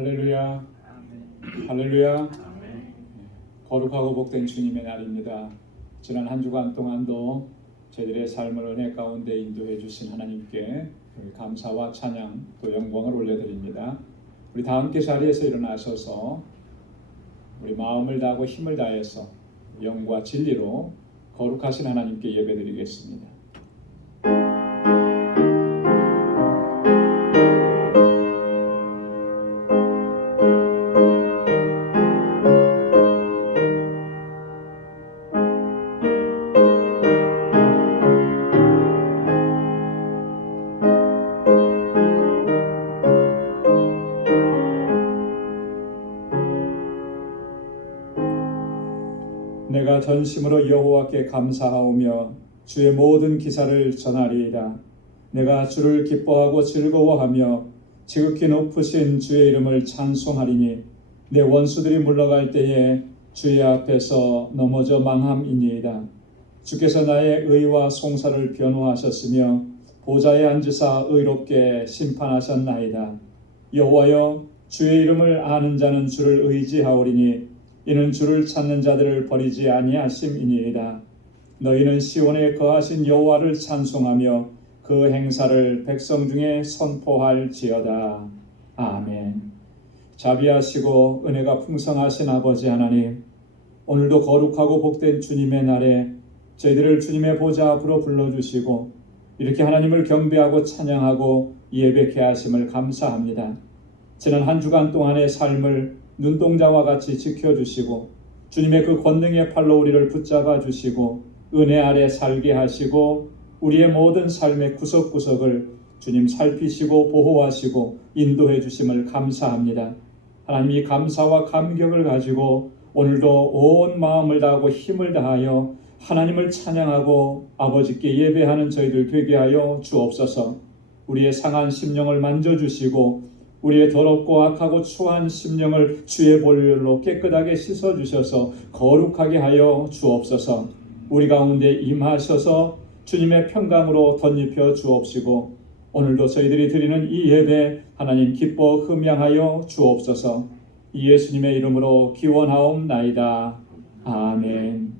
할렐루야. 할렐루야. 거룩하고 복된 주님의 날입니다. 지난 한 주간 동안도 저희들의 삶을 은혜 가운데 인도해 주신 하나님께 감사와 찬양 또 영광을 올려드립니다. 우리 다 함께 자리에서 일어나셔서 우리 마음을 다하고 힘을 다해서 영과 진리로 거룩하신 하나님께 예배드리겠습니다. 내가 전심으로 여호와께 감사하오며 주의 모든 기사를 전하리이다. 내가 주를 기뻐하고 즐거워하며 지극히 높으신 주의 이름을 찬송하리니 내 원수들이 물러갈 때에 주의 앞에서 넘어져 망함이니이다. 주께서 나의 의와 송사를 변호하셨으며 보좌에 앉으사 의롭게 심판하셨나이다. 여호와여, 주의 이름을 아는 자는 주를 의지하오리니 이는 주를 찾는 자들을 버리지 아니하심이니이다. 너희는 시온에 거하신 여호와를 찬송하며 그 행사를 백성 중에 선포할지어다. 아멘. 자비하시고 은혜가 풍성하신 아버지 하나님, 오늘도 거룩하고 복된 주님의 날에 저희들을 주님의 보좌 앞으로 불러주시고 이렇게 하나님을 경배하고 찬양하고 예배케 하심을 감사합니다. 지난 한 주간 동안의 삶을 눈동자와 같이 지켜주시고 주님의 그 권능의 팔로 우리를 붙잡아 주시고 은혜 아래 살게 하시고 우리의 모든 삶의 구석구석을 주님 살피시고 보호하시고 인도해 주심을 감사합니다. 하나님, 이 감사와 감격을 가지고 오늘도 온 마음을 다하고 힘을 다하여 하나님을 찬양하고 아버지께 예배하는 저희들 되게 하여 주옵소서. 우리의 상한 심령을 만져주시고 우리의 더럽고 악하고 추한 심령을 주의 보혈로 깨끗하게 씻어주셔서 거룩하게 하여 주옵소서. 우리 가운데 임하셔서 주님의 평강으로 덧입혀 주옵시고 오늘도 저희들이 드리는 이 예배 하나님 기뻐 흠양하여 주옵소서. 예수님의 이름으로 기원하옵나이다. 아멘.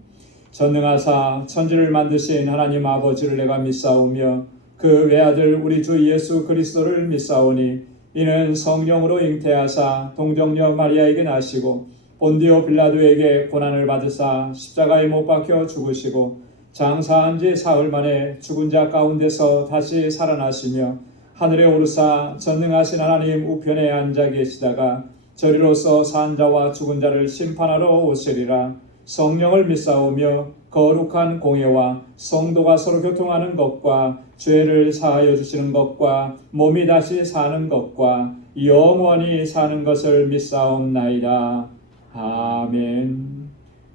전능하사 천지를 만드신 하나님 아버지를 내가 믿사오며 그 외아들 우리 주 예수 그리스도를 믿사오니 이는 성령으로 잉태하사 동정녀 마리아에게 나시고 본디오 빌라도에게 고난을 받으사 십자가에 못 박혀 죽으시고 장사한 지 사흘 만에 죽은 자 가운데서 다시 살아나시며 하늘에 오르사 전능하신 하나님 우편에 앉아 계시다가 저리로서 산 자와 죽은 자를 심판하러 오시리라. 성령을 믿사오며 거룩한 공예와 성도가 서로 교통하는 것과 죄를 사하여 주시는 것과 몸이 다시 사는 것과 영원히 사는 것을 믿사옵나이다. 아멘.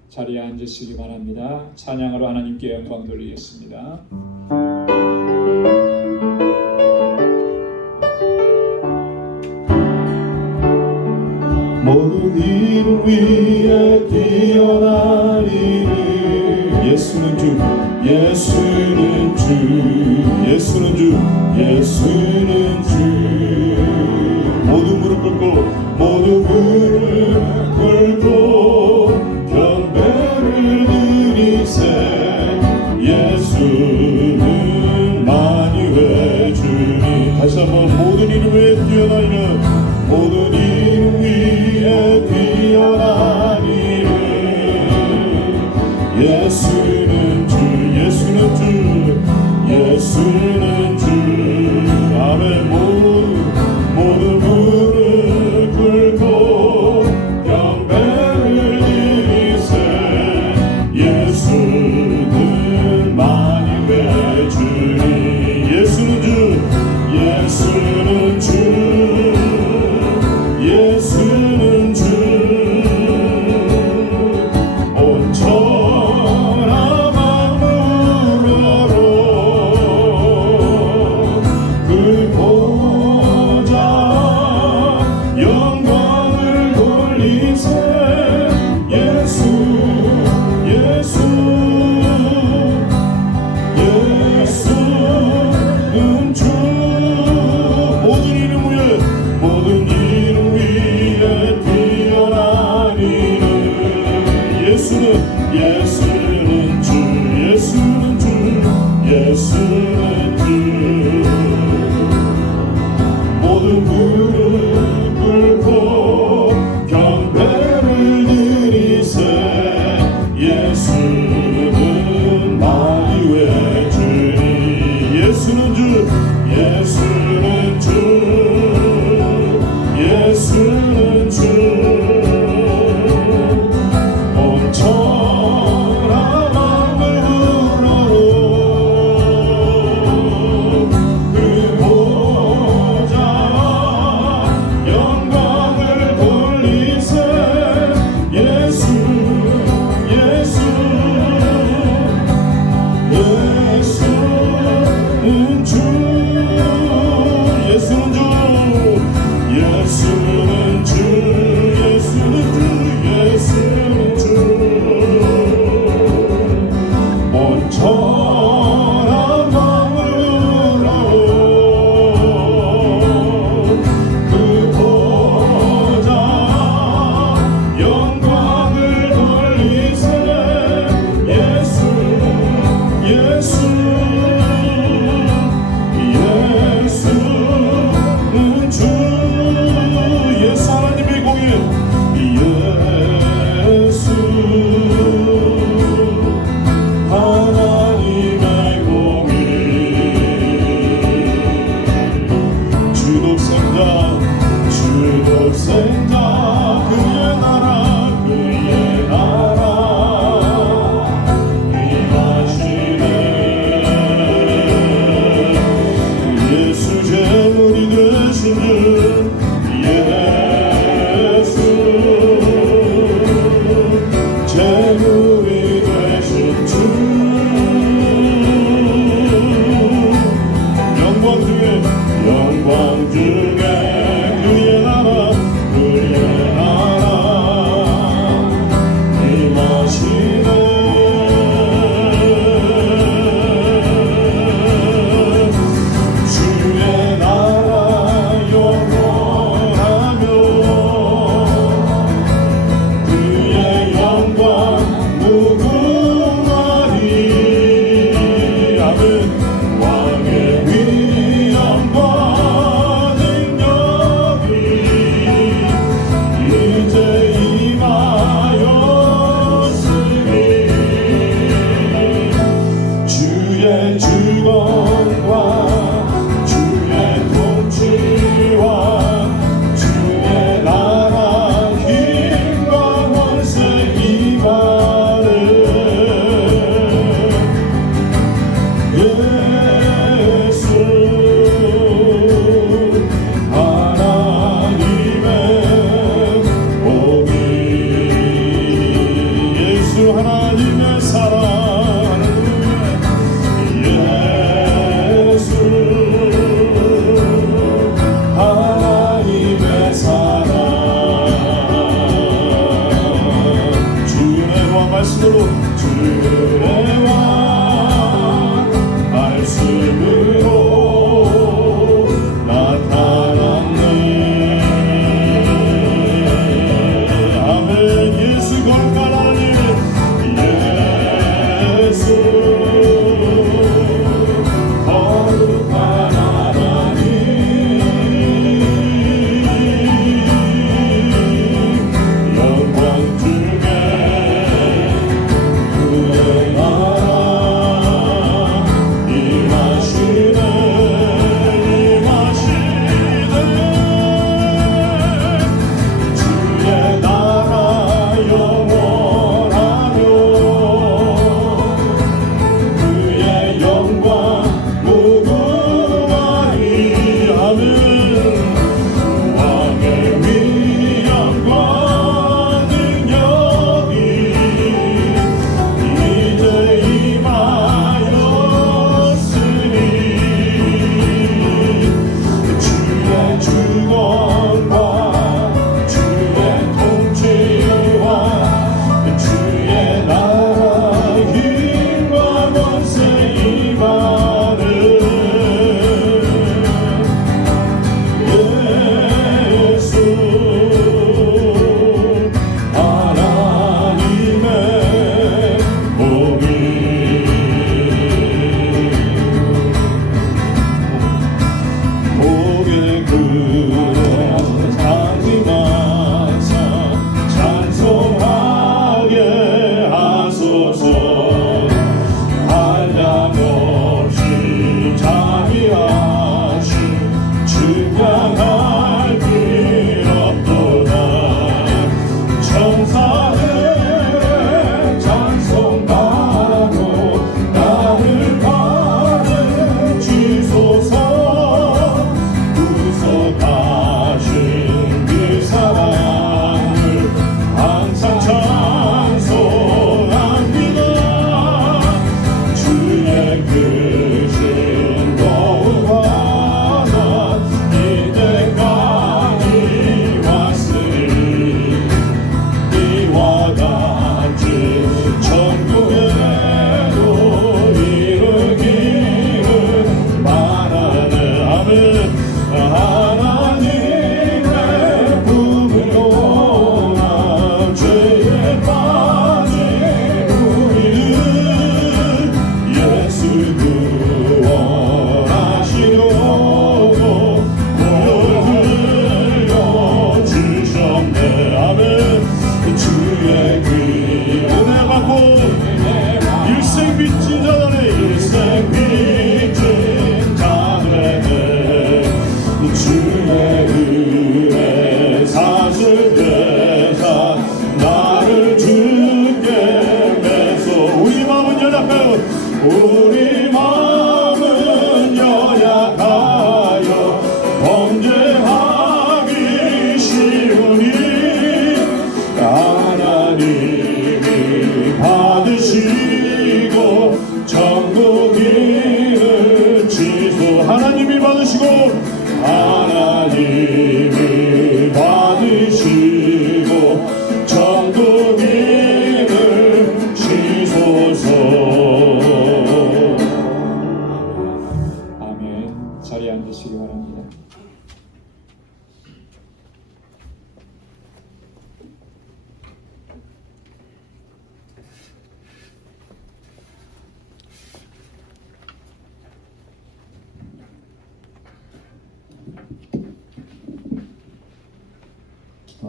자리에 앉으시기 바랍니다. 찬양으로 하나님께 영광 돌리겠습니다. 모든 이름 위에 뛰어나리니 예수는 주, 예수는 주, 예수는 주, 예수는 주. 모두 무릎 꿇고 모두 무릎 꿇고 경배를 드리세. 예수는 만유의 주님. 다시 한번 모든 이름 위에 뛰어나리는 모든 이름 위에 뛰어나리는 예수는 주, 예수는 주, 예수는 주. 아멘. 모두 무릎 꿇고 경배를 드리세. 예수는 만유의 주님. 예수는 주, 예수는 주.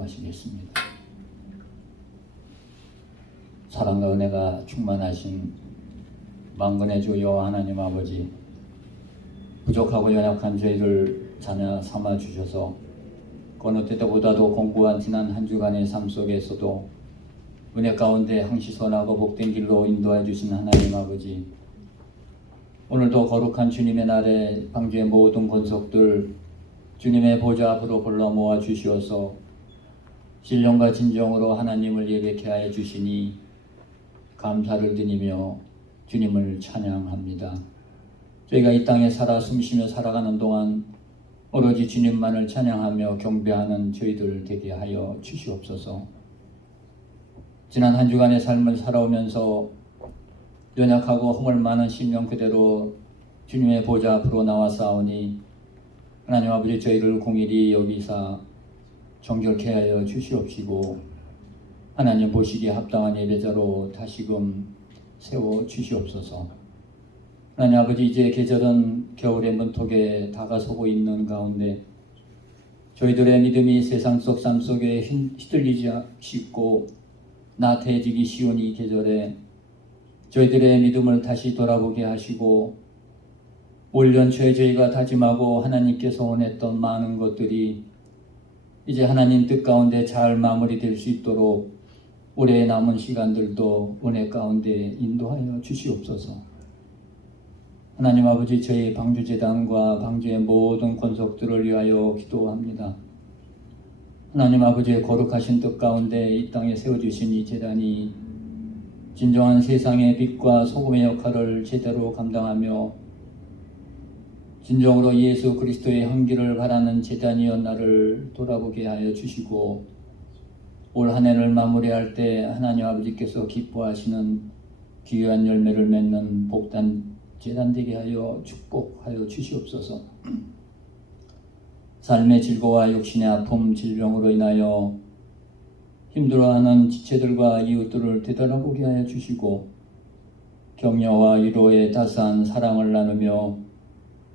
기도하시겠습니다. 사랑과 은혜가 충만하신 만군의 주 여호와 하나님 아버지, 부족하고 연약한 저희를 자녀 삼아 주셔서 어느 때보다도 공고한 지난 한 주간의 삶 속에서도 은혜 가운데 항시 선하고 복된 길로 인도해 주신 하나님 아버지, 오늘도 거룩한 주님의 날에 방주의 모든 권속들 주님의 보좌 앞으로 불러 모아 주시어서 신령과 진정으로 하나님을 예배케 하여 주시니 감사를 드리며 주님을 찬양합니다. 저희가 이 땅에 살아 숨쉬며 살아가는 동안 오로지 주님만을 찬양하며 경배하는 저희들 되게 하여 주시옵소서. 지난 한 주간의 삶을 살아오면서 연약하고 허물 많은 심령 그대로 주님의 보좌 앞으로 나와싸우니 하나님 아버지, 저희를 공일히 여기사 정결케 하여 주시옵시고 하나님 보시기에 합당한 예배자로 다시금 세워 주시옵소서. 하나님 아버지, 이제 계절은 겨울의 문턱에 다가서고 있는 가운데 저희들의 믿음이 세상 속 삶 속에 휘둘리지 쉽고 나태해지기 쉬운 이 계절에 저희들의 믿음을 다시 돌아보게 하시고 올 연초에 저희가 다짐하고 하나님께서 원했던 많은 것들이 이제 하나님 뜻 가운데 잘 마무리될 수 있도록 올해 남은 시간들도 은혜 가운데 인도하여 주시옵소서. 하나님 아버지, 저희 방주재단과 방주의 모든 권속들을 위하여 기도합니다. 하나님 아버지의 거룩하신 뜻 가운데 이 땅에 세워주신 이 재단이 진정한 세상의 빛과 소금의 역할을 제대로 감당하며 진정으로 예수 그리스도의 향기를 바라는 재단이었나를 돌아보게 하여 주시고 올 한 해를 마무리할 때 하나님 아버지께서 기뻐하시는 귀한 열매를 맺는 복단 재단 되게 하여 축복하여 주시옵소서. 삶의 질고와 육신의 아픔, 질병으로 인하여 힘들어하는 지체들과 이웃들을 되돌아보게 하여 주시고 격려와 위로의 따스한 사랑을 나누며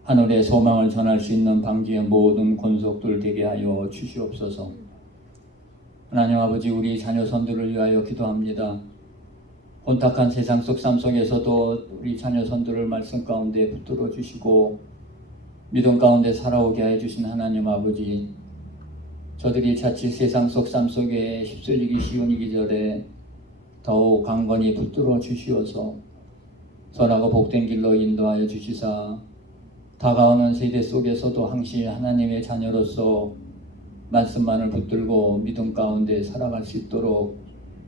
하늘의 소망을 전할 수 있는 방주의 모든 권속들 되게 하여 주시옵소서. 하나님 아버지, 우리 자녀손들을 위하여 기도합니다. 혼탁한 세상 속 삶 속에서도 우리 자녀손들을 말씀 가운데 붙들어 주시고 믿음 가운데 살아오게 해 주신 하나님 아버지, 저들이 자칫 세상 속 삶 속에 휩쓸리기 쉬운 이 계절에 더욱 강건히 붙들어 주시어서 선하고 복된 길로 인도하여 주시사 다가오는 세대 속에서도 항시 하나님의 자녀로서 말씀만을 붙들고 믿음 가운데 살아갈 수 있도록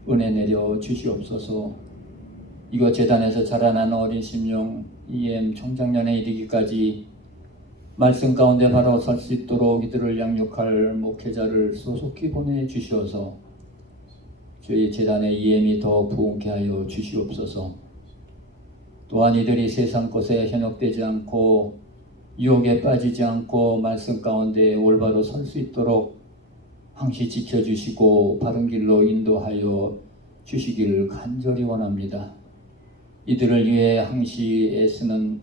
은혜 내려 주시옵소서. 이곳 재단에서 자라난 어린 심령 EM 청장년에 이르기까지 말씀 가운데 바로 설 수 있도록 이들을 양육할 목회자를 소속히 보내주시어서 저희 재단의 EM이 더 부흥케 하여 주시옵소서. 또한 이들이 세상 것에 현혹되지 않고 유혹에 빠지지 않고 말씀 가운데 올바로 설 수 있도록 항시 지켜주시고 바른 길로 인도하여 주시기를 간절히 원합니다. 이들을 위해 항시 애쓰는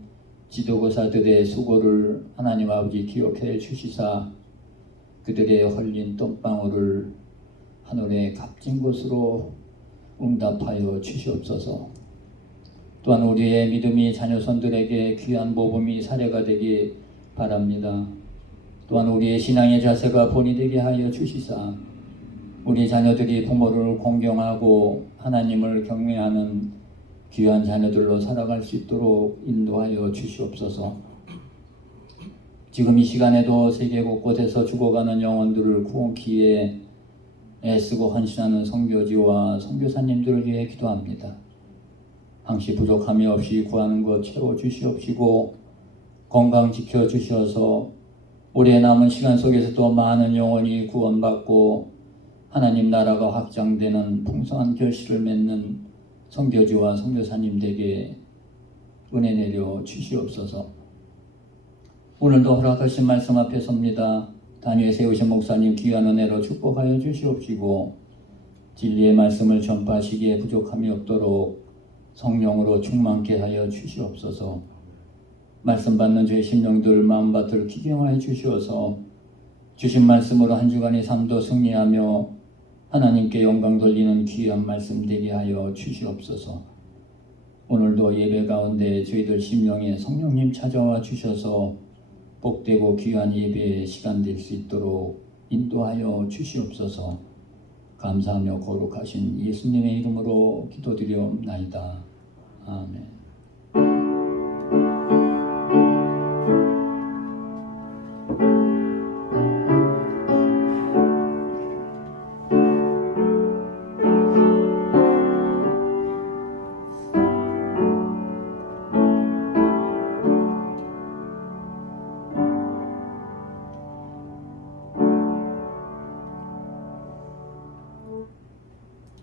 지도교사들의 수고를 하나님 아버지 기억해 주시사 그들의 흘린 똥방울을 하늘의 값진 곳으로 응답하여 주시옵소서. 또한 우리의 믿음이 자녀손들에게 귀한 모범이 사례가 되기 바랍니다. 또한 우리의 신앙의 자세가 본이 되게 하여 주시사 우리 자녀들이 부모를 공경하고 하나님을 경외하는 귀한 자녀들로 살아갈 수 있도록 인도하여 주시옵소서. 지금 이 시간에도 세계 곳곳에서 죽어가는 영혼들을 구원하기 위해 애쓰고 헌신하는 선교지와 선교사님들을 위해 기도합니다. 항시 부족함이 없이 구하는 것 채워주시옵시고 건강 지켜주셔서 올해 남은 시간 속에서도 많은 영혼이 구원받고 하나님 나라가 확장되는 풍성한 결실을 맺는 선교지와 선교사님들에게 은혜 내려 주시옵소서. 오늘도 허락하신 말씀 앞에 섭니다. 단위에 세우신 목사님 귀한 은혜로 축복하여 주시옵시고 진리의 말씀을 전파하시기에 부족함이 없도록 성령으로 충만케 하여 주시옵소서. 말씀 받는 저의 심령들 마음밭을 기경하여 주시어서 주신 말씀으로 한 주간의 삶도 승리하며 하나님께 영광 돌리는 귀한 말씀 되게 하여 주시옵소서. 오늘도 예배 가운데 저희들 심령에 성령님 찾아와 주셔서 복되고 귀한 예배의 시간 될 수 있도록 인도하여 주시옵소서. 감사하며 거룩하신 예수님의 이름으로 기도드리옵나이다. 아멘.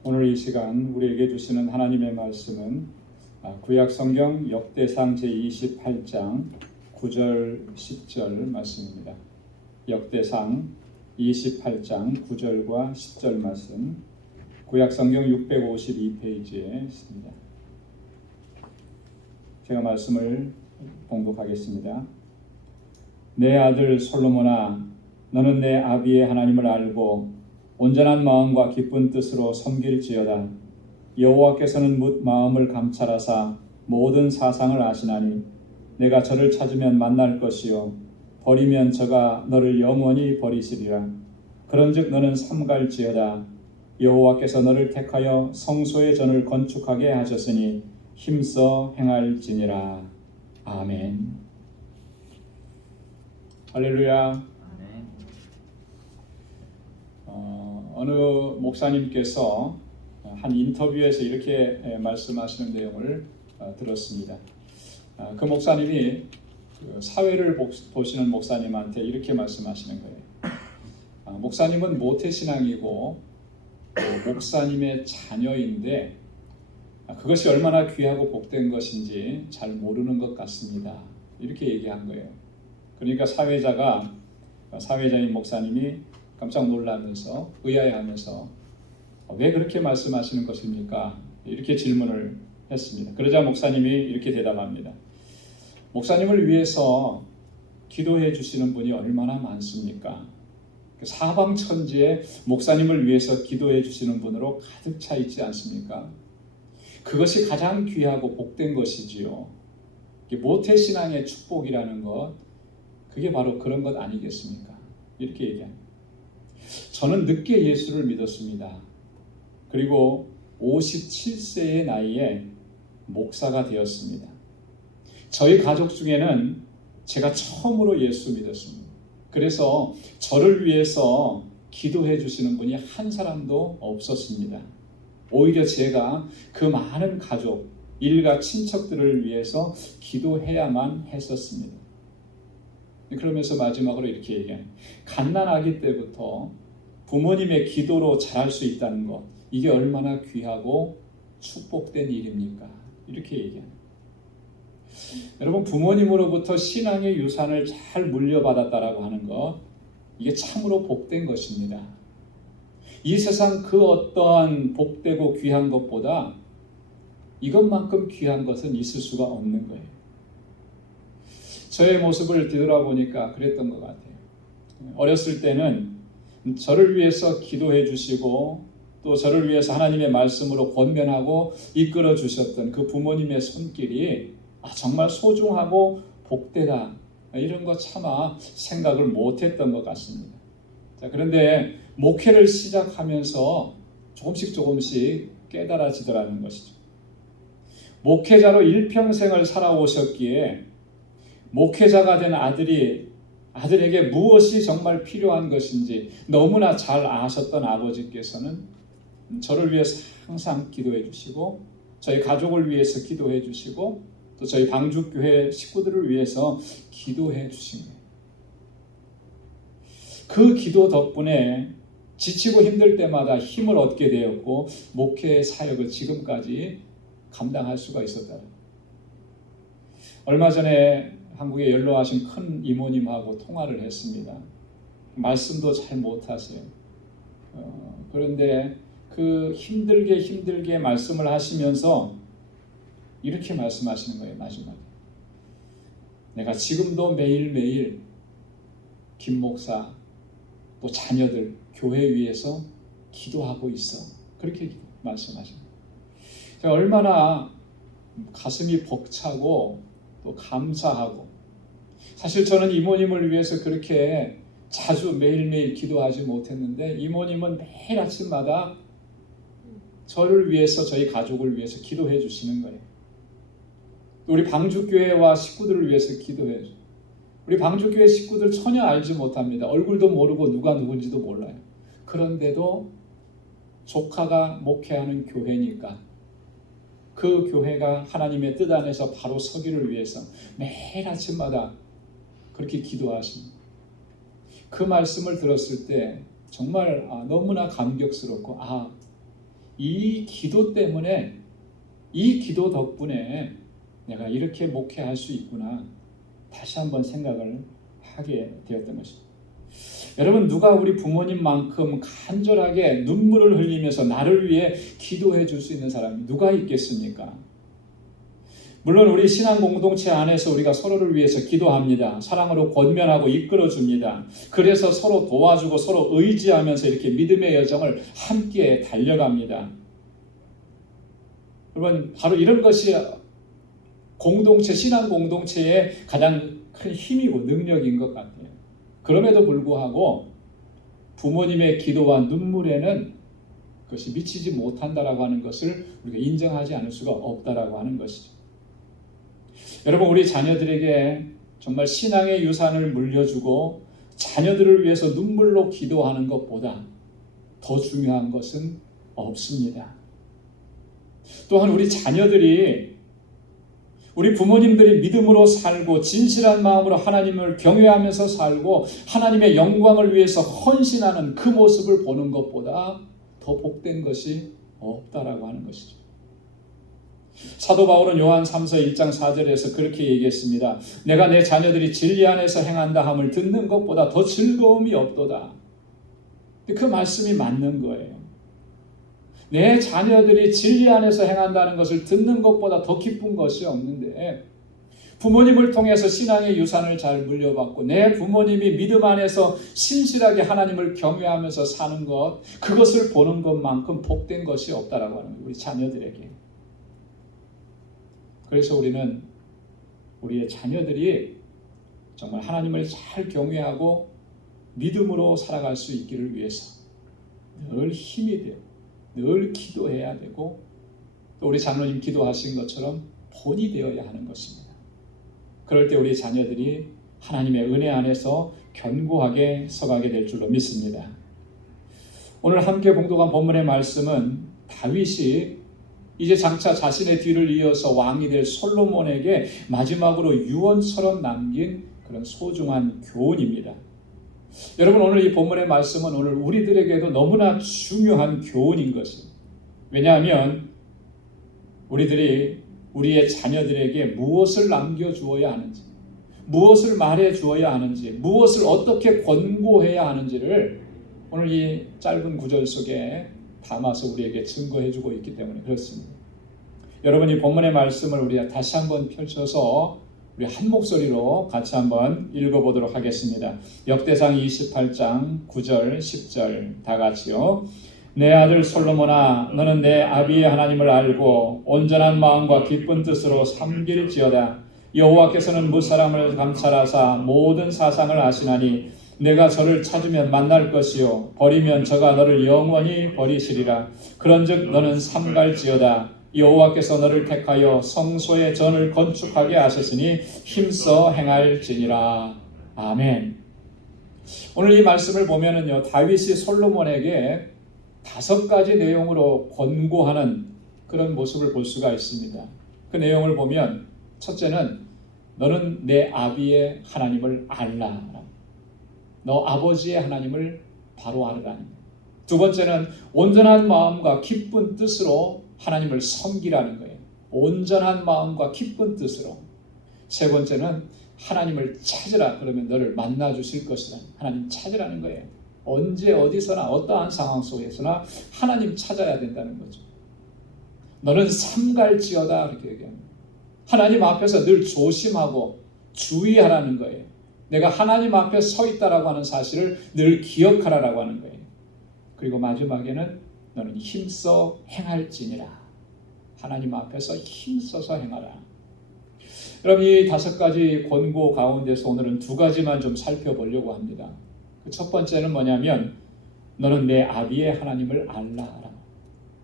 오늘 이 시간 우리에게 주시는 하나님의 말씀은 구약 성경 역대상 제28장 9절 10절 말씀입니다. 역대상 28장 9절과 10절 말씀, 구약 성경 652페이지에 있습니다. 제가 말씀을 봉독하겠습니다. 내 아들 솔로몬아, 너는 내 아비의 하나님을 알고 온전한 마음과 기쁜 뜻으로 섬길지어다. 여호와께서는 뭇 마음을 감찰하사 모든 사상을 아시나니 내가 저를 찾으면 만날 것이요 버리면 저가 너를 영원히 버리시리라. 그런즉 너는 삼갈지어다. 여호와께서 너를 택하여 성소의 전을 건축하게 하셨으니 힘써 행할지니라. 아멘. 할렐루야. 어느 목사님께서 한 인터뷰에서 이렇게 말씀하시는 내용을 들었습니다. 그 목사님이 사회를 보시는 목사님한테 이렇게 말씀하시는 거예요. 목사님은 모태신앙이고 목사님의 자녀인데 그것이 얼마나 귀하고 복된 것인지 잘 모르는 것 같습니다. 이렇게 얘기한 거예요. 그러니까 사회자인 목사님이 깜짝 놀라면서 의아해하면서 왜 그렇게 말씀하시는 것입니까? 이렇게 질문을 했습니다. 그러자 목사님이 이렇게 대답합니다. 목사님을 위해서 기도해 주시는 분이 얼마나 많습니까? 사방천지에 목사님을 위해서 기도해 주시는 분으로 가득 차 있지 않습니까? 그것이 가장 귀하고 복된 것이지요. 모태신앙의 축복이라는 것, 그게 바로 그런 것 아니겠습니까? 이렇게 얘기합니다. 저는 늦게 예수를 믿었습니다. 그리고 57세의 나이에 목사가 되었습니다. 저희 가족 중에는 제가 처음으로 예수 믿었습니다. 그래서 저를 위해서 기도해 주시는 분이 한 사람도 없었습니다. 오히려 제가 그 많은 가족, 일가 친척들을 위해서 기도해야만 했었습니다. 그러면서 마지막으로 이렇게 얘기해요. 갓난아기 때부터 부모님의 기도로 자랄 수 있다는 것, 이게 얼마나 귀하고 축복된 일입니까? 이렇게 얘기해요. 여러분, 부모님으로부터 신앙의 유산을 잘 물려받았다라고 하는 것, 이게 참으로 복된 것입니다. 이 세상 그 어떠한 복되고 귀한 것보다 이것만큼 귀한 것은 있을 수가 없는 거예요. 저의 모습을 뒤돌아보니까 그랬던 것 같아요. 어렸을 때는 저를 위해서 기도해 주시고 또 저를 위해서 하나님의 말씀으로 권면하고 이끌어 주셨던 그 부모님의 손길이 정말 소중하고 복되다, 이런 거 차마 생각을 못했던 것 같습니다. 자, 그런데 목회를 시작하면서 조금씩 깨달아지더라는 것이죠. 목회자로 일평생을 살아오셨기에 목회자가 된 아들에게 무엇이 정말 필요한 것인지 너무나 잘 아셨던 아버지께서는 저를 위해서 항상 기도해 주시고 저희 가족을 위해서 기도해 주시고 또 저희 방주교회 식구들을 위해서 기도해 주신 거예요. 그 기도 덕분에 지치고 힘들 때마다 힘을 얻게 되었고 목회 사역을 지금까지 감당할 수가 있었다. 얼마 전에 한국에 연로하신 큰 이모님하고 통화를 했습니다. 말씀도 잘 못하세요. 그런데 그 힘들게 말씀을 하시면서 이렇게 말씀하시는 거예요. 마지막에 내가 지금도 매일매일 김 목사 또 자녀들, 교회 위해서 기도하고 있어. 그렇게 말씀하십니다. 제가 얼마나 가슴이 벅차고 또 감사하고, 사실 저는 이모님을 위해서 그렇게 자주 매일매일 기도하지 못했는데 이모님은 매일 아침마다 저를 위해서, 저희 가족을 위해서 기도해 주시는 거예요. 우리 방주교회와 식구들을 위해서 기도해 주세요. 우리 방주교회 식구들 전혀 알지 못합니다. 얼굴도 모르고 누가 누군지도 몰라요. 그런데도 조카가 목회하는 교회니까 그 교회가 하나님의 뜻 안에서 바로 서기를 위해서 매일 아침마다 그렇게 기도하십니다. 그 말씀을 들었을 때 정말 너무나 감격스럽고, 이 기도 때문에, 이 기도 덕분에 내가 이렇게 목회할 수 있구나, 다시 한번 생각을 하게 되었던 것입니다. 여러분, 누가 우리 부모님만큼 간절하게 눈물을 흘리면서 나를 위해 기도해 줄 수 있는 사람이 누가 있겠습니까? 물론 우리 신앙 공동체 안에서 우리가 서로를 위해서 기도합니다. 사랑으로 권면하고 이끌어줍니다. 그래서 서로 도와주고 서로 의지하면서 이렇게 믿음의 여정을 함께 달려갑니다. 여러분, 바로 이런 것이 공동체, 신앙 공동체의 가장 큰 힘이고 능력인 것 같아요. 그럼에도 불구하고 부모님의 기도와 눈물에는 그것이 미치지 못한다라고 하는 것을 우리가 인정하지 않을 수가 없다라고 하는 것이죠. 여러분, 우리 자녀들에게 정말 신앙의 유산을 물려주고 자녀들을 위해서 눈물로 기도하는 것보다 더 중요한 것은 없습니다. 또한 우리 자녀들이, 우리 부모님들이 믿음으로 살고 진실한 마음으로 하나님을 경외하면서 살고 하나님의 영광을 위해서 헌신하는 그 모습을 보는 것보다 더 복된 것이 없다라고 하는 것이죠. 사도 바울은 요한 3서 1장 4절에서 그렇게 얘기했습니다. 내가 내 자녀들이 진리 안에서 행한다 함을 듣는 것보다 더 즐거움이 없도다. 그 말씀이 맞는 거예요. 내 자녀들이 진리 안에서 행한다는 것을 듣는 것보다 더 기쁜 것이 없는데, 부모님을 통해서 신앙의 유산을 잘 물려받고 내 부모님이 믿음 안에서 신실하게 하나님을 경외하면서 사는 것, 그것을 보는 것만큼 복된 것이 없다라고 하는 거예요, 우리 자녀들에게. 그래서 우리는 우리의 자녀들이 정말 하나님을 잘 경외하고 믿음으로 살아갈 수 있기를 위해서 늘 힘이 되고 늘 기도해야 되고, 또 우리 장로님 기도하신 것처럼 본이 되어야 하는 것입니다. 그럴 때 우리 자녀들이 하나님의 은혜 안에서 견고하게 서가게 될 줄로 믿습니다. 오늘 함께 봉독한 본문의 말씀은 다윗이 이제 장차 자신의 뒤를 이어서 왕이 될 솔로몬에게 마지막으로 유언처럼 남긴 그런 소중한 교훈입니다. 여러분, 오늘 이 본문의 말씀은 오늘 우리들에게도 너무나 중요한 교훈인 것입니다. 왜냐하면 우리들이 우리의 자녀들에게 무엇을 남겨주어야 하는지, 무엇을 말해주어야 하는지, 무엇을 어떻게 권고해야 하는지를 오늘 이 짧은 구절 속에 담아서 우리에게 증거해주고 있기 때문에 그렇습니다. 여러분, 이 본문의 말씀을 우리가 다시 한번 펼쳐서 우리 한 목소리로 같이 한번 읽어보도록 하겠습니다. 역대상 28장 9절 10절 다 같이요. 내 아들 솔로몬아, 너는 내 아비의 하나님을 알고 온전한 마음과 기쁜 뜻으로 섬길지어다. 여호와께서는 무사람을 감찰하사 모든 사상을 아시나니 내가 저를 찾으면 만날 것이요 버리면 저가 너를 영원히 버리시리라. 그런즉 너는 삼갈지어다. 여호와께서 너를 택하여 성소의 전을 건축하게 하셨으니 힘써 행할지니라. 아멘. 오늘 이 말씀을 보면은요, 다윗이 솔로몬에게 5가지 내용으로 권고하는 그런 모습을 볼 수가 있습니다. 그 내용을 보면 첫째는 너는 내 아비의 하나님을 알라. 너 아버지의 하나님을 바로 알으라니. 두 번째는 온전한 마음과 기쁜 뜻으로 하나님을 섬기라는 거예요. 온전한 마음과 기쁜 뜻으로. 세 번째는 하나님을 찾으라. 그러면 너를 만나 주실 것이라. 하나님 찾으라는 거예요. 언제 어디서나 어떠한 상황 속에서나 하나님 찾아야 된다는 거죠. 너는 삼갈지어다 이렇게 얘기합니다. 하나님 앞에서 늘 조심하고 주의하라는 거예요. 내가 하나님 앞에 서 있다라고 하는 사실을 늘 기억하라라고 하는 거예요. 그리고 마지막에는 너는 힘써 행할지니라. 하나님 앞에서 힘써서 행하라. 그럼 이 5가지 권고 가운데서 오늘은 2가지만 좀 살펴보려고 합니다. 그 첫 번째는 뭐냐면 너는 내 아비의 하나님을 알라.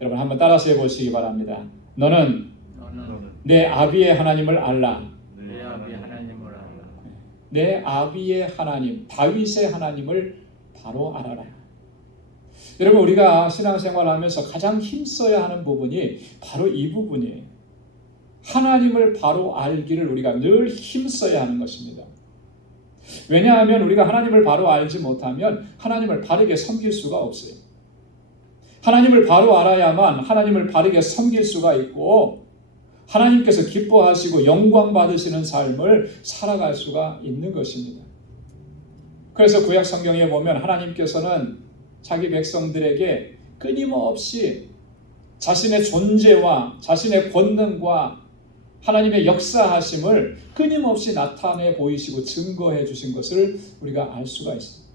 여러분 한번 따라서 해보시기 바랍니다. 너는 내 아비의 하나님을 알라. 내 아비의 하나님을 알라. 내 아비의 하나님, 다윗의 하나님을 바로 알아라. 여러분 우리가 신앙생활하면서 가장 힘써야 하는 부분이 바로 이 부분이에요. 하나님을 바로 알기를 우리가 늘 힘써야 하는 것입니다. 왜냐하면 우리가 하나님을 바로 알지 못하면 하나님을 바르게 섬길 수가 없어요. 하나님을 바로 알아야만 하나님을 바르게 섬길 수가 있고 하나님께서 기뻐하시고 영광 받으시는 삶을 살아갈 수가 있는 것입니다. 그래서 구약 성경에 보면 하나님께서는 자기 백성들에게 끊임없이 자신의 존재와 자신의 권능과 하나님의 역사하심을 끊임없이 나타내 보이시고 증거해 주신 것을 우리가 알 수가 있습니다.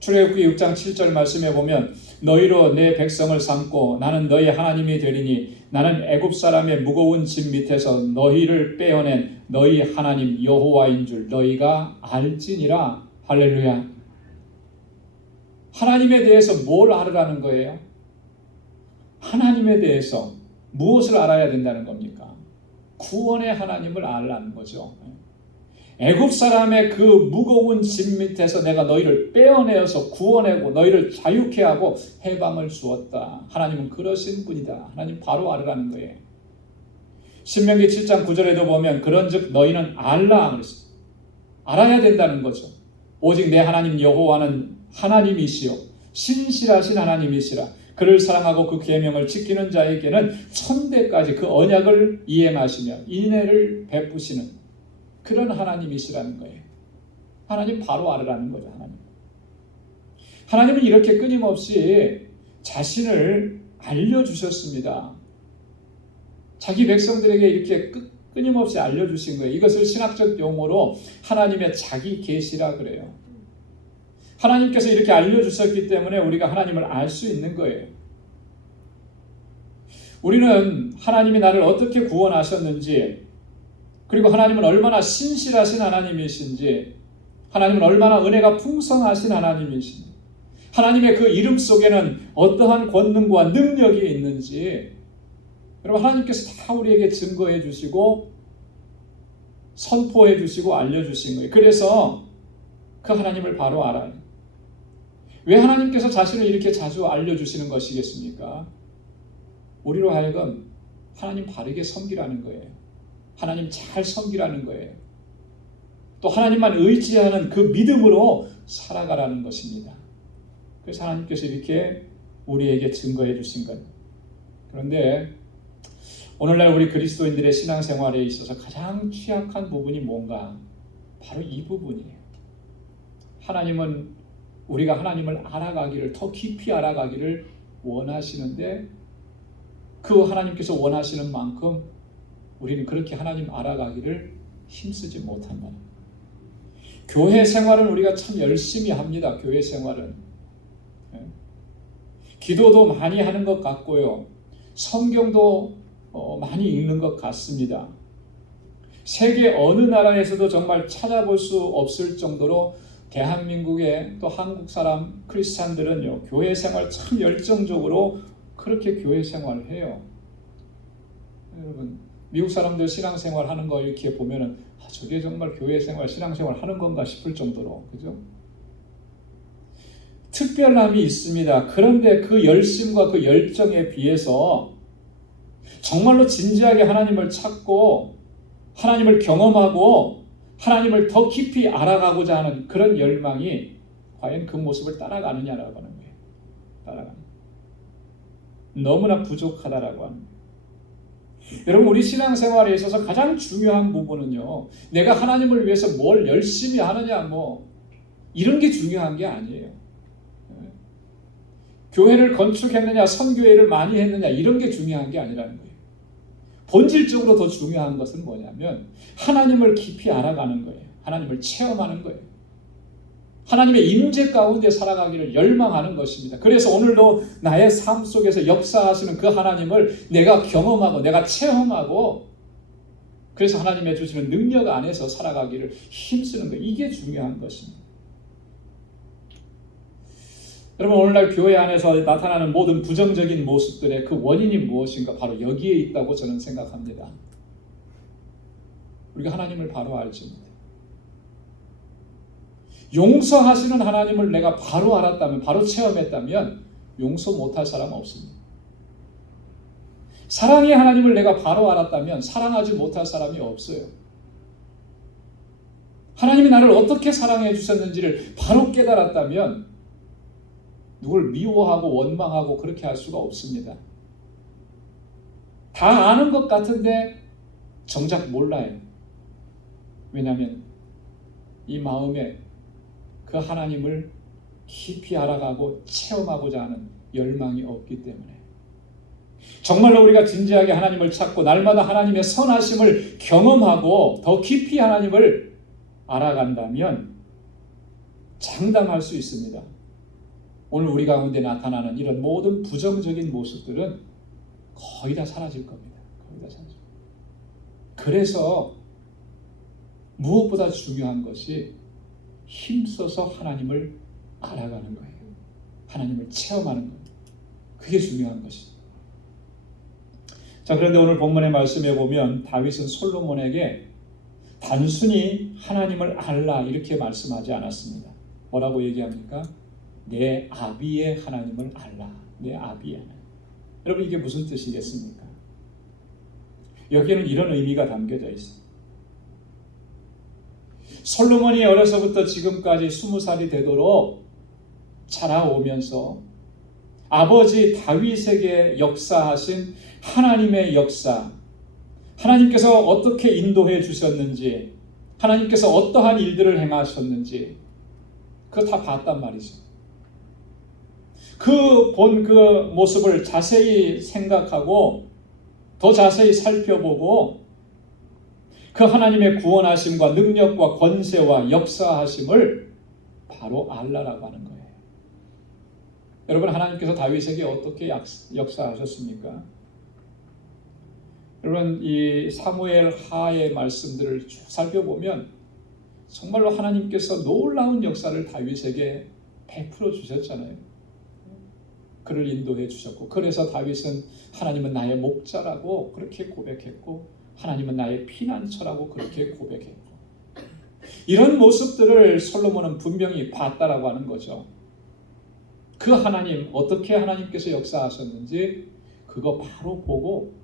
출애굽기 6장 7절 말씀에 보면 너희로 내 백성을 삼고 나는 너희 하나님이 되리니 나는 애굽 사람의 무거운 짐 밑에서 너희를 빼어낸 너희 하나님 여호와인 줄 너희가 알지니라. 할렐루야. 하나님에 대해서 뭘 알으라는 거예요? 하나님에 대해서 무엇을 알아야 된다는 겁니까? 구원의 하나님을 알라는 거죠. 애굽 사람의 그 무거운 짐 밑에서 내가 너희를 빼어내어서 구원하고 너희를 자유케 하고 해방을 주었다. 하나님은 그러신 분이다. 하나님 바로 알으라는 거예요. 신명기 7장 9절에도 보면 그런즉 너희는 알라 그랬어요. 알아야 된다는 거죠. 오직 내 하나님 여호와는 하나님이시요 신실하신 하나님이시라. 그를 사랑하고 그 계명을 지키는 자에게는 천대까지 그 언약을 이행하시며 인애를 베푸시는 그런 하나님이시라는 거예요. 하나님 바로 알으라는 거죠. 하나님은 이렇게 끊임없이 자신을 알려주셨습니다. 자기 백성들에게 이렇게 끊임없이 알려주신 거예요. 이것을 신학적 용어로 하나님의 자기 계시라 그래요. 하나님께서 이렇게 알려주셨기 때문에 우리가 하나님을 알 수 있는 거예요. 우리는 하나님이 나를 어떻게 구원하셨는지, 그리고 하나님은 얼마나 신실하신 하나님이신지, 하나님은 얼마나 은혜가 풍성하신 하나님이신지, 하나님의 그 이름 속에는 어떠한 권능과 능력이 있는지 여러분 하나님께서 다 우리에게 증거해 주시고 선포해 주시고 알려주신 거예요. 그래서 그 하나님을 바로 알아요. 왜 하나님께서 자신을 이렇게 자주 알려주시는 것이겠습니까? 우리로 하여금 하나님 바르게 섬기라는 거예요. 하나님 잘 섬기라는 거예요. 또 하나님만 의지하는 그 믿음으로 살아가라는 것입니다. 그래서 하나님께서 이렇게 우리에게 증거해 주신 것. 그런데 오늘날 우리 그리스도인들의 신앙생활에 있어서 가장 취약한 부분이 뭔가? 바로 이 부분이에요. 하나님은 우리가 하나님을 알아가기를, 더 깊이 알아가기를 원하시는데 그 하나님께서 원하시는 만큼 우리는 그렇게 하나님 알아가기를 힘쓰지 못한다. 교회 생활은 우리가 참 열심히 합니다. 교회 생활은. 기도도 많이 하는 것 같고요. 성경도 많이 읽는 것 같습니다. 세계 어느 나라에서도 정말 찾아볼 수 없을 정도로 대한민국의 또 한국 사람 크리스찬들은요, 교회 생활 참 열정적으로 그렇게 교회 생활을 해요. 여러분, 미국 사람들 신앙생활 하는 거 이렇게 보면은 저게 정말 교회 생활, 신앙생활 하는 건가 싶을 정도로, 그죠? 특별함이 있습니다. 그런데 그 열심과 그 열정에 비해서 정말로 진지하게 하나님을 찾고 하나님을 경험하고 하나님을 더 깊이 알아가고자 하는 그런 열망이 과연 그 모습을 따라가느냐라고 하는 거예요. 따라가는. 너무나 부족하다라고 하는 거예요. 여러분, 우리 신앙생활에 있어서 가장 중요한 부분은요, 내가 하나님을 위해서 뭘 열심히 하느냐 이런 게 중요한 게 아니에요. 교회를 건축했느냐, 선교회를 많이 했느냐 이런 게 중요한 게 아니라는 거예요. 본질적으로 더 중요한 것은 뭐냐면 하나님을 깊이 알아가는 거예요. 하나님을 체험하는 거예요. 하나님의 임재 가운데 살아가기를 열망하는 것입니다. 그래서 오늘도 나의 삶 속에서 역사하시는 그 하나님을 내가 경험하고 내가 체험하고 그래서 하나님의 주시는 능력 안에서 살아가기를 힘쓰는 것, 이게 중요한 것입니다. 여러분, 오늘날 교회 안에서 나타나는 모든 부정적인 모습들의 그 원인이 무엇인가? 바로 여기에 있다고 저는 생각합니다. 우리가 하나님을 바로 알지 못해요. 용서하시는 하나님을 내가 바로 알았다면, 바로 체험했다면 용서 못할 사람은 없습니다. 사랑의 하나님을 내가 바로 알았다면 사랑하지 못할 사람이 없어요. 하나님이 나를 어떻게 사랑해 주셨는지를 바로 깨달았다면 누굴 미워하고 원망하고 그렇게 할 수가 없습니다. 다 아는 것 같은데 정작 몰라요. 왜냐하면 이 마음에 그 하나님을 깊이 알아가고 체험하고자 하는 열망이 없기 때문에, 정말로 우리가 진지하게 하나님을 찾고 날마다 하나님의 선하심을 경험하고 더 깊이 하나님을 알아간다면 장담할 수 있습니다. 오늘 우리 가운데 나타나는 이런 모든 부정적인 모습들은 거의 다 사라질 겁니다. 거의 다 사라질 겁니다. 그래서 무엇보다 중요한 것이 힘써서 하나님을 알아가는 거예요. 하나님을 체험하는 거예요. 그게 중요한 것이죠. 자, 그런데 오늘 본문의 말씀에 보면 다윗은 솔로몬에게 단순히 하나님을 알라 이렇게 말씀하지 않았습니다. 뭐라고 얘기합니까? 내 아비의 하나님을 알라. 내 아비의 하나님. 여러분, 이게 무슨 뜻이겠습니까? 여기에는 이런 의미가 담겨져 있어요. 솔로몬이 어려서부터 지금까지 20살이 되도록 자라오면서 아버지 다윗에게 역사하신 하나님의 역사, 하나님께서 어떻게 인도해 주셨는지, 하나님께서 어떠한 일들을 행하셨는지 그거 다 봤단 말이죠. 그 모습을 자세히 생각하고 더 자세히 살펴보고 그 하나님의 구원하심과 능력과 권세와 역사하심을 바로 알라라고 하는 거예요. 여러분, 하나님께서 다윗에게 어떻게 역사하셨습니까? 여러분, 이 사무엘 하의 말씀들을 쭉 살펴보면 정말로 하나님께서 놀라운 역사를 다윗에게 베풀어 주셨잖아요. 그를 인도해 주셨고, 그래서 다윗은 하나님은 나의 목자라고 그렇게 고백했고, 하나님은 나의 피난처라고 그렇게 고백했고, 이런 모습들을 솔로몬은 분명히 봤다라고 하는 거죠. 그 하나님, 어떻게 하나님께서 역사하셨는지 그거 바로 보고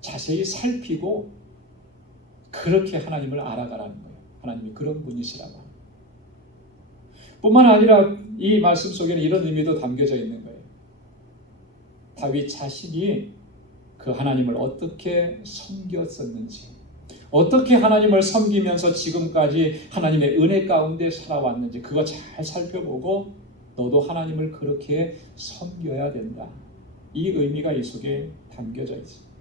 자세히 살피고 그렇게 하나님을 알아가라는 거예요. 하나님이 그런 분이시라고 합니다. 뿐만 아니라 이 말씀 속에는 이런 의미도 담겨져 있는 거예요. 다윗 자신이 그 하나님을 어떻게 섬겼었는지, 어떻게 하나님을 섬기면서 지금까지 하나님의 은혜 가운데 살아왔는지 그거 잘 살펴보고 너도 하나님을 그렇게 섬겨야 된다. 이 의미가 이 속에 담겨져 있습니다.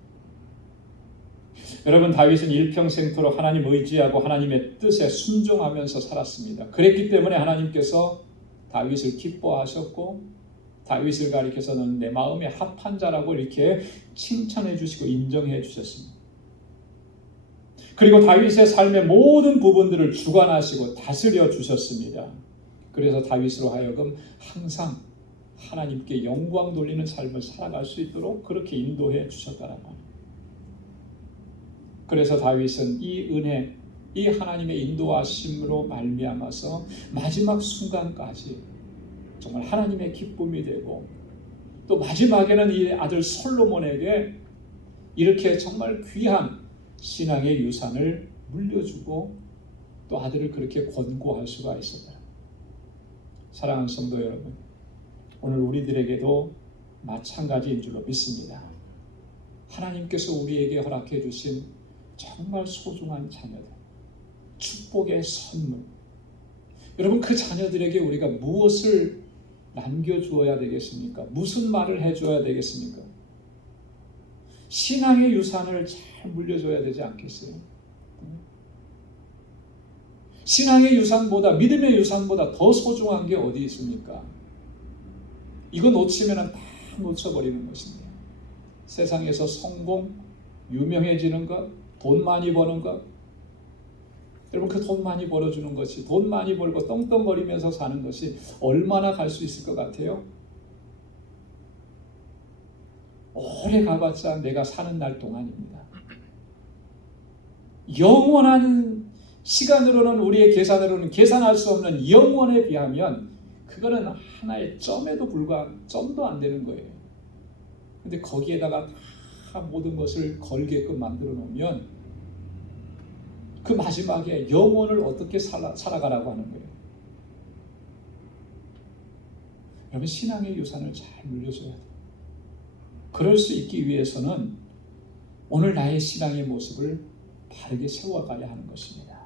여러분, 다윗은 일평생토록 하나님 의지하고 하나님의 뜻에 순종하면서 살았습니다. 그랬기 때문에 하나님께서 다윗을 기뻐하셨고 다윗을 가리켜서는 내 마음에 합한 자라고 이렇게 칭찬해 주시고 인정해 주셨습니다. 그리고 다윗의 삶의 모든 부분들을 주관하시고 다스려 주셨습니다. 그래서 다윗으로 하여금 항상 하나님께 영광 돌리는 삶을 살아갈 수 있도록 그렇게 인도해 주셨다는 겁니다. 그래서 다윗은 이 은혜, 이 하나님의 인도하심으로 말미암아서 마지막 순간까지 정말 하나님의 기쁨이 되고, 또 마지막에는 이 아들 솔로몬에게 이렇게 정말 귀한 신앙의 유산을 물려주고 또 아들을 그렇게 권고할 수가 있었다. 사랑하는 성도 여러분, 오늘 우리들에게도 마찬가지인 줄로 믿습니다. 하나님께서 우리에게 허락해 주신 정말 소중한 자녀들, 축복의 선물, 여러분, 그 자녀들에게 우리가 무엇을 남겨주어야 되겠습니까? 무슨 말을 해줘야 되겠습니까? 신앙의 유산을 잘 물려줘야 되지 않겠어요? 신앙의 유산보다, 믿음의 유산보다 더 소중한 게 어디 있습니까? 이거 놓치면 다 놓쳐버리는 것입니다. 세상에서 성공, 유명해지는 것, 돈 많이 버는 것. 여러분, 그 돈 많이 벌어주는 것이, 돈 많이 벌고 떵떵거리면서 사는 것이 얼마나 갈 수 있을 것 같아요? 오래 가봤자 내가 사는 날 동안입니다. 영원한 시간으로는, 우리의 계산으로는 계산할 수 없는 영원에 비하면 그거는 하나의 점에도 불과한, 점도 안 되는 거예요. 근데 거기에다가 다 모든 것을 걸게끔 만들어 놓으면 그 마지막에 영혼을 어떻게 살아가라고 하는 거예요. 여러분, 신앙의 유산을 잘 물려줘야 돼요. 그럴 수 있기 위해서는 오늘 나의 신앙의 모습을 바르게 세워가야 하는 것입니다.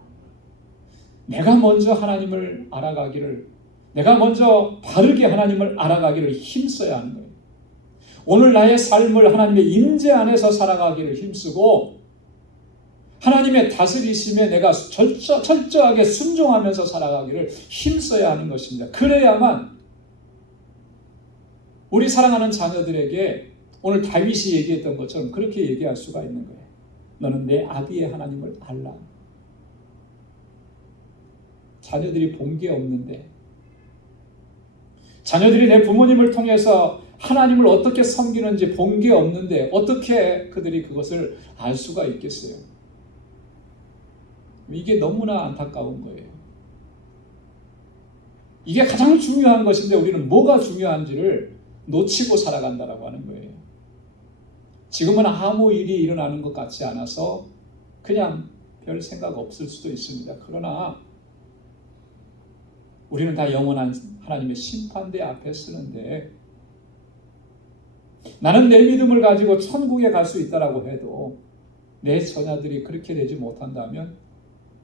내가 먼저 하나님을 알아가기를, 내가 먼저 바르게 하나님을 알아가기를 힘써야 하는 거예요. 오늘 나의 삶을 하나님의 임재 안에서 살아가기를 힘쓰고 하나님의 다스리심에 내가 철저하게 순종하면서 살아가기를 힘써야 하는 것입니다. 그래야만 우리 사랑하는 자녀들에게 오늘 다윗이 얘기했던 것처럼 그렇게 얘기할 수가 있는 거예요. 너는 내 아비의 하나님을 알라. 자녀들이 본 게 없는데, 자녀들이 내 부모님을 통해서 하나님을 어떻게 섬기는지 본 게 없는데 어떻게 그들이 그것을 알 수가 있겠어요? 이게 너무나 안타까운 거예요. 이게 가장 중요한 것인데 우리는 뭐가 중요한지를 놓치고 살아간다라고 하는 거예요. 지금은 아무 일이 일어나는 것 같지 않아서 그냥 별 생각 없을 수도 있습니다. 그러나 우리는 다 영원한 하나님의 심판대 앞에 서는데, 나는 내 믿음을 가지고 천국에 갈 수 있다라고 해도 내 자녀들이 그렇게 되지 못한다면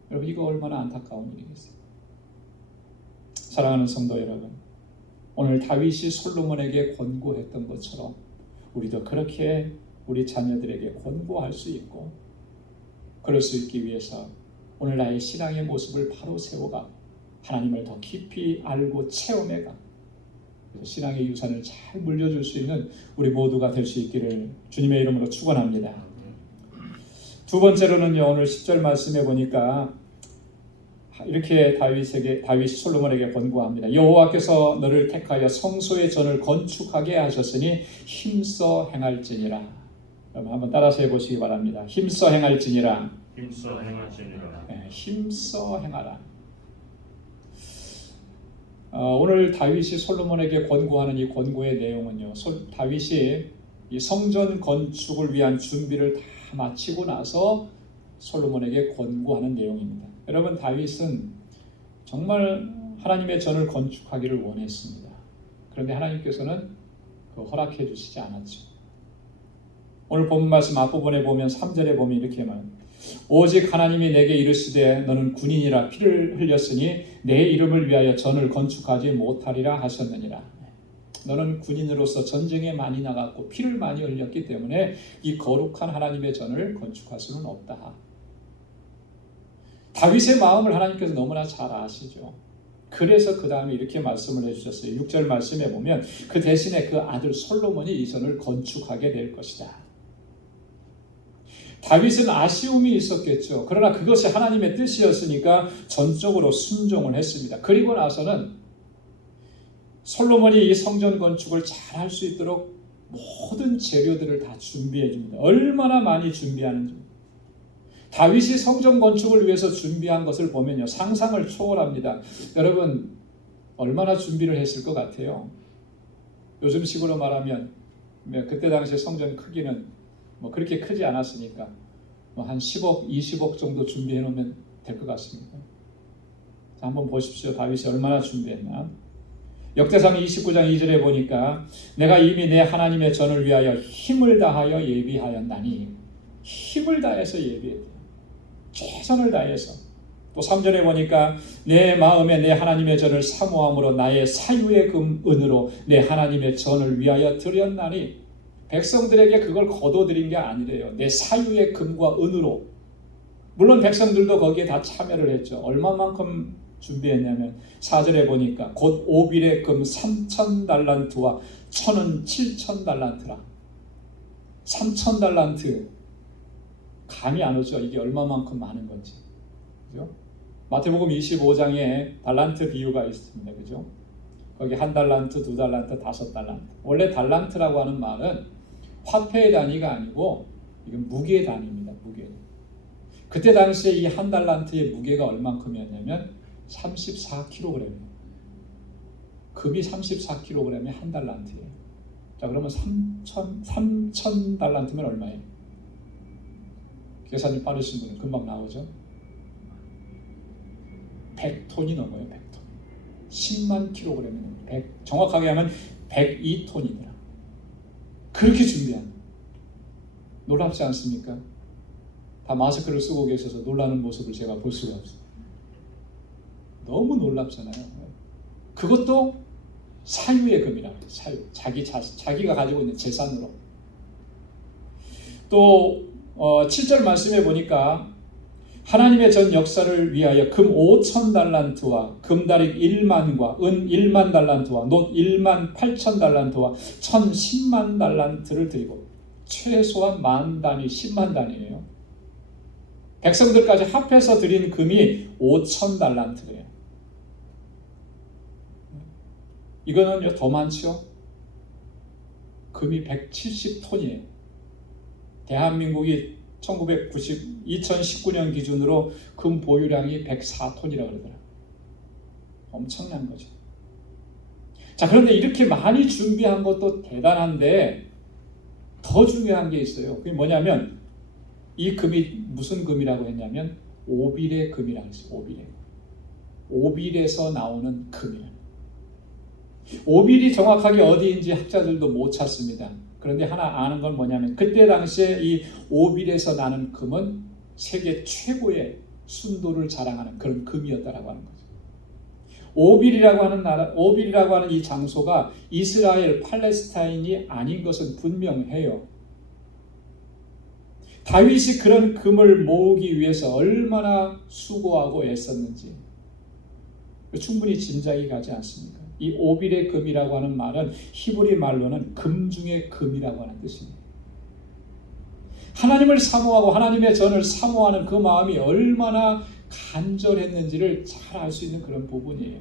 여러분, 이거 얼마나 안타까운 일이겠어요. 사랑하는 성도 여러분, 오늘 다윗이 솔로몬에게 권고했던 것처럼 우리도 그렇게 우리 자녀들에게 권고할 수 있고, 그럴 수 있기 위해서 오늘 나의 신앙의 모습을 바로 세워가 하나님을 더 깊이 알고 체험해가 신앙의 유산을 잘 물려줄 수 있는 우리 모두가 될 수 있기를 주님의 이름으로 축원합니다. 두 번째로는요, 오늘 10절 말씀해 보니까 이렇게 다윗이 솔로몬에게 권고합니다. 여호와께서 너를 택하여 성소의 전을 건축하게 하셨으니 힘써 행할지니라. 여러분 한번 따라서 해보시기 바랍니다. 힘써 행할지니라. 힘써 행할지니라. 네, 힘써 행하라. 오늘 다윗이 솔로몬에게 권고하는 이 권고의 내용은요, 다윗이 이 성전 건축을 위한 준비를 다 마치고 나서 솔로몬에게 권고하는 내용입니다. 여러분, 다윗은 정말 하나님의 전을 건축하기를 원했습니다. 그런데 하나님께서는 허락해 주시지 않았죠. 오늘 본 말씀 앞부분에 보면 3절에 보면 이렇게 말합니다. 오직 하나님이 내게 이르시되 너는 군인이라 피를 흘렸으니 내 이름을 위하여 전을 건축하지 못하리라 하셨느니라. 너는 군인으로서 전쟁에 많이 나갔고 피를 많이 흘렸기 때문에 이 거룩한 하나님의 전을 건축할 수는 없다. 다윗의 마음을 하나님께서 너무나 잘 아시죠. 그래서 그 다음에 이렇게 말씀을 해주셨어요. 6절 말씀에 보면 그 대신에 그 아들 솔로몬이 이 전을 건축하게 될 것이다. 다윗은 아쉬움이 있었겠죠. 그러나 그것이 하나님의 뜻이었으니까 전적으로 순종을 했습니다. 그리고 나서는 솔로몬이 이 성전 건축을 잘 할 수 있도록 모든 재료들을 다 준비해 줍니다. 얼마나 많이 준비하는지. 다윗이 성전 건축을 위해서 준비한 것을 보면요, 상상을 초월합니다. 여러분, 얼마나 준비를 했을 것 같아요? 요즘 식으로 말하면 그때 당시에 성전 크기는 그렇게 크지 않았으니까 한 10억, 20억 정도 준비해 놓으면 될 것 같습니다. 자, 한번 보십시오. 다윗이 얼마나 준비했나. 역대상 29장 2절에 보니까 내가 이미 내 하나님의 전을 위하여 힘을 다하여 예비하였나니, 힘을 다해서 예비했다. 최선을 다해서. 또 3절에 보니까 내 마음에 내 하나님의 전을 사모함으로 나의 사유의 은으로 내 하나님의 전을 위하여 드렸나니, 백성들에게 그걸 거둬들인 게 아니래요. 내 사유의 금과 은으로 물론 백성들도 거기에 다 참여를 했죠. 얼마만큼 준비했냐면 4절에 보니까 곧 오빌의 금 3,000달란트와 천은 7,000달란트라. 3,000달란트 감이 안 오죠. 이게 얼마만큼 많은 건지. 그죠? 마태복음 25장에 달란트 비유가 있습니다. 그죠? 거기 1달란트, 2달란트, 5달란트. 원래 달란트라고 하는 말은 화폐의 단위가 아니고 이건 무게의 단위입니다. 무게. 그때 당시에 이 1달란트의 무게가 얼만큼이었냐면 34kg. 금이 34kg이 1달란트예요. 자, 그러면 3,000달란트면 얼마예요? 계산이 빠르신 분은 금방 나오죠? 100톤이 넘어요. 100톤. 10만 킬로그램이 넘어요. 정확하게 하면 102톤이더라. 그렇게 준비한. 놀랍지 않습니까? 다 마스크를 쓰고 계셔서 놀라는 모습을 제가 볼 수가 없어요. 너무 놀랍잖아요. 그것도 사유의 금이라고 해요. 사유. 자기가 가지고 있는 재산으로. 또 7절 말씀해 보니까 하나님의 전 역사를 위하여 금 5,000달란트와 금다릭 1만과 은 1만 달란트와 놋 1만 8천 달란트와 천 10만 달란트를 드리고 최소한 만 단위 10만 단위예요. 백성들까지 합해서 드린 금이 5,000달란트예요. 이거는요 더 많죠. 금이 170톤이에요. 대한민국이 2019년 기준으로 금 보유량이 104톤이라고 그러더라고요. 엄청난 거죠. 자, 그런데 이렇게 많이 준비한 것도 대단한데 더 중요한 게 있어요. 그게 뭐냐면 이 금이 무슨 금이라고 했냐면 오빌의 금이라고 했어요. 오빌의. 오빌에서 나오는 금이라는. 오빌이 정확하게 어디인지 학자들도 못 찾습니다. 그런데 하나 아는 건 뭐냐면 그때 당시에 이 오빌에서 나는 금은 세계 최고의 순도를 자랑하는 그런 금이었다라고 하는 거죠. 오빌이라고 하는 나라, 오빌이라고 하는 이 장소가 이스라엘, 팔레스타인이 아닌 것은 분명해요. 다윗이 그런 금을 모으기 위해서 얼마나 수고하고 애썼는지 충분히 짐작이 가지 않습니까? 이 오빌의 금이라고 하는 말은 히브리 말로는 금 중의 금이라고 하는 뜻입니다. 하나님을 사모하고 하나님의 전을 사모하는 그 마음이 얼마나 간절했는지를 잘 알 수 있는 그런 부분이에요.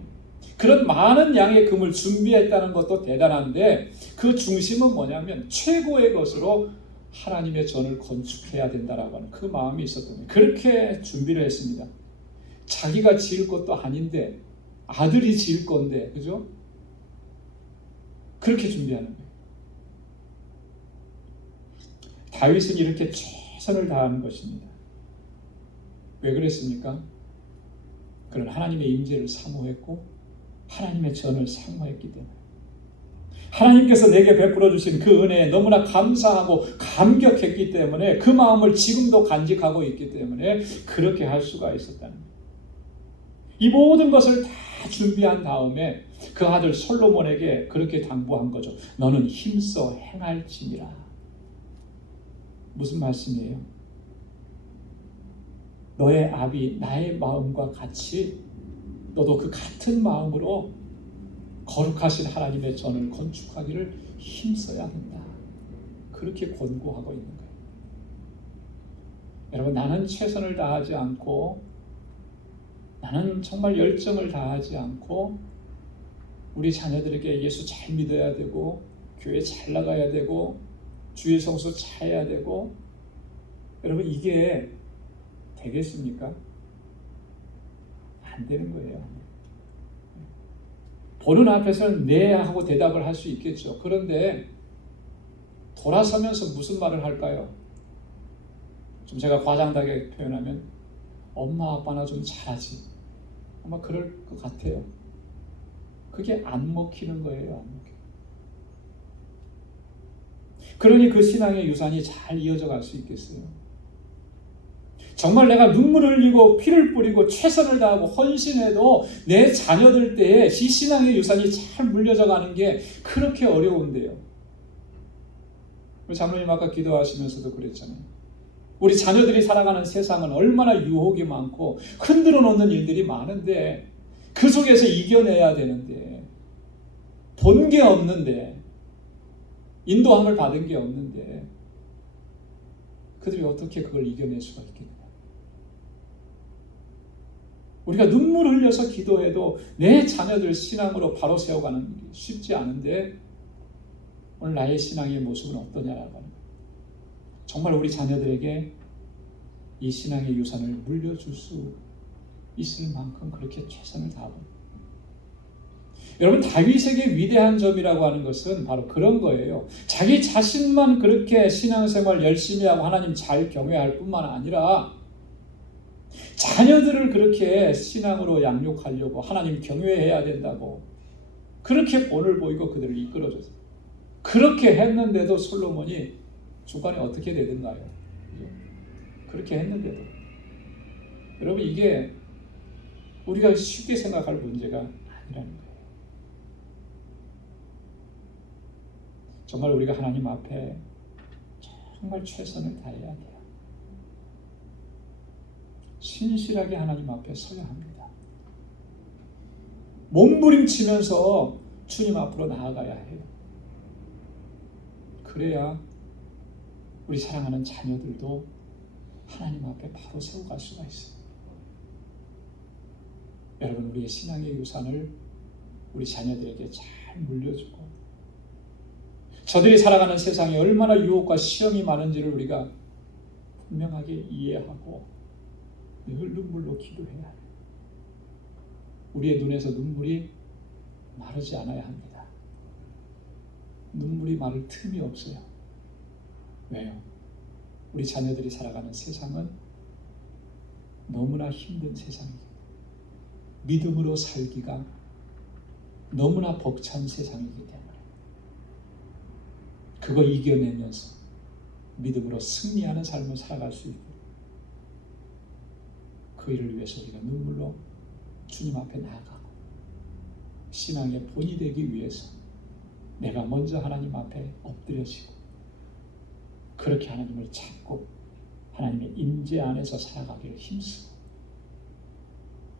그런 많은 양의 금을 준비했다는 것도 대단한데 그 중심은 뭐냐면 최고의 것으로 하나님의 전을 건축해야 된다라고 하는 그 마음이 있었던 거예요. 그렇게 준비를 했습니다. 자기가 지을 것도 아닌데 아들이 지을 건데, 그죠? 그렇게 준비하는 거예요. 다윗은 이렇게 최선을 다하는 것입니다. 왜 그랬습니까? 그는 하나님의 임재를 사모했고 하나님의 전을 사모했기 때문에 하나님께서 내게 베풀어 주신 그 은혜에 너무나 감사하고 감격했기 때문에 그 마음을 지금도 간직하고 있기 때문에 그렇게 할 수가 있었다는 거예요. 이 모든 것을 다 준비한 다음에 그 아들 솔로몬에게 그렇게 당부한 거죠. 너는 힘써 행할지니라. 무슨 말씀이에요? 너의 아비 나의 마음과 같이 너도 그 같은 마음으로 거룩하신 하나님의 전을 건축하기를 힘써야 한다. 그렇게 권고하고 있는 거예요. 여러분, 나는 최선을 다하지 않고 나는 정말 열정을 다하지 않고 우리 자녀들에게 예수 잘 믿어야 되고 교회 잘 나가야 되고 주일 성수 잘 해야 되고 여러분 이게 되겠습니까? 안 되는 거예요. 보는 앞에서는 네 하고 대답을 할 수 있겠죠. 그런데 돌아서면서 무슨 말을 할까요? 좀 제가 과장되게 표현하면 엄마 아빠나 좀 잘하지. 아마 그럴 것 같아요. 그게 안 먹히는 거예요. 안 먹혀. 그러니 그 신앙의 유산이 잘 이어져 갈 수 있겠어요. 정말 내가 눈물을 흘리고 피를 뿌리고 최선을 다하고 헌신해도 내 자녀들 때에 이 신앙의 유산이 잘 물려져 가는 게 그렇게 어려운데요. 우리 장로님 아까 기도하시면서도 그랬잖아요. 우리 자녀들이 살아가는 세상은 얼마나 유혹이 많고 흔들어 놓는 일들이 많은데 그 속에서 이겨내야 되는데 본 게 없는데 인도함을 받은 게 없는데 그들이 어떻게 그걸 이겨낼 수가 있겠냐. 우리가 눈물 흘려서 기도해도 내 자녀들 신앙으로 바로 세워가는 일이 쉽지 않은데 오늘 나의 신앙의 모습은 어떠냐라고 하는 거예요. 정말 우리 자녀들에게 이 신앙의 유산을 물려줄 수 있을 만큼 그렇게 최선을 다하고 여러분 다윗에게 위대한 점이라고 하는 것은 바로 그런 거예요. 자기 자신만 그렇게 신앙생활 열심히 하고 하나님 잘 경외할 뿐만 아니라 자녀들을 그렇게 신앙으로 양육하려고 하나님 경외해야 된다고 그렇게 본을 보이고 그들을 이끌어줬어요. 그렇게 했는데도 솔로몬이 중간에 어떻게 되든가요? 그렇게 했는데도 여러분 이게 우리가 쉽게 생각할 문제가 아니라는 거예요. 정말 우리가 하나님 앞에 정말 최선을 다해야 돼요. 신실하게 하나님 앞에 서야 합니다. 몸부림치면서 주님 앞으로 나아가야 해요. 그래야 우리 사랑하는 자녀들도 하나님 앞에 바로 세워갈 수가 있어요. 여러분 우리의 신앙의 유산을 우리 자녀들에게 잘 물려주고 저들이 살아가는 세상에 얼마나 유혹과 시험이 많은지를 우리가 분명하게 이해하고 늘 눈물로 기도해야 해요. 우리의 눈에서 눈물이 마르지 않아야 합니다. 눈물이 마를 틈이 없어요. 왜요? 우리 자녀들이 살아가는 세상은 너무나 힘든 세상이에요. 믿음으로 살기가 너무나 벅찬 세상이기 때문에 그거 이겨내면서 믿음으로 승리하는 삶을 살아갈 수 있고 그 일을 위해서 우리가 눈물로 주님 앞에 나아가고 신앙의 본이 되기 위해서 내가 먼저 하나님 앞에 엎드려지고 그렇게 하나님을 찾고 하나님의 임재 안에서 살아가기를 힘쓰고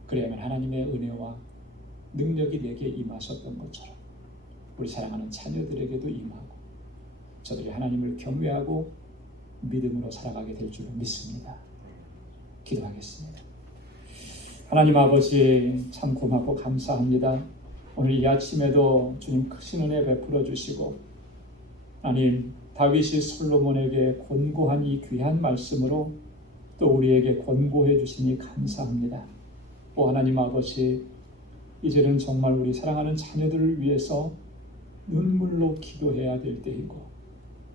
그래야만 하나님의 은혜와 능력이 내게 임하셨던 것처럼 우리 사랑하는 자녀들에게도 임하고 저들이 하나님을 경외하고 믿음으로 살아가게 될 줄 믿습니다. 기도하겠습니다. 하나님 아버지 참 고맙고 감사합니다. 오늘 이 아침에도 주님 크신 은혜 베풀어 주시고 하나님 다윗이 솔로몬에게 권고한 이 귀한 말씀으로 또 우리에게 권고해 주시니 감사합니다. 오 하나님 아버지 이제는 정말 우리 사랑하는 자녀들을 위해서 눈물로 기도해야 될 때이고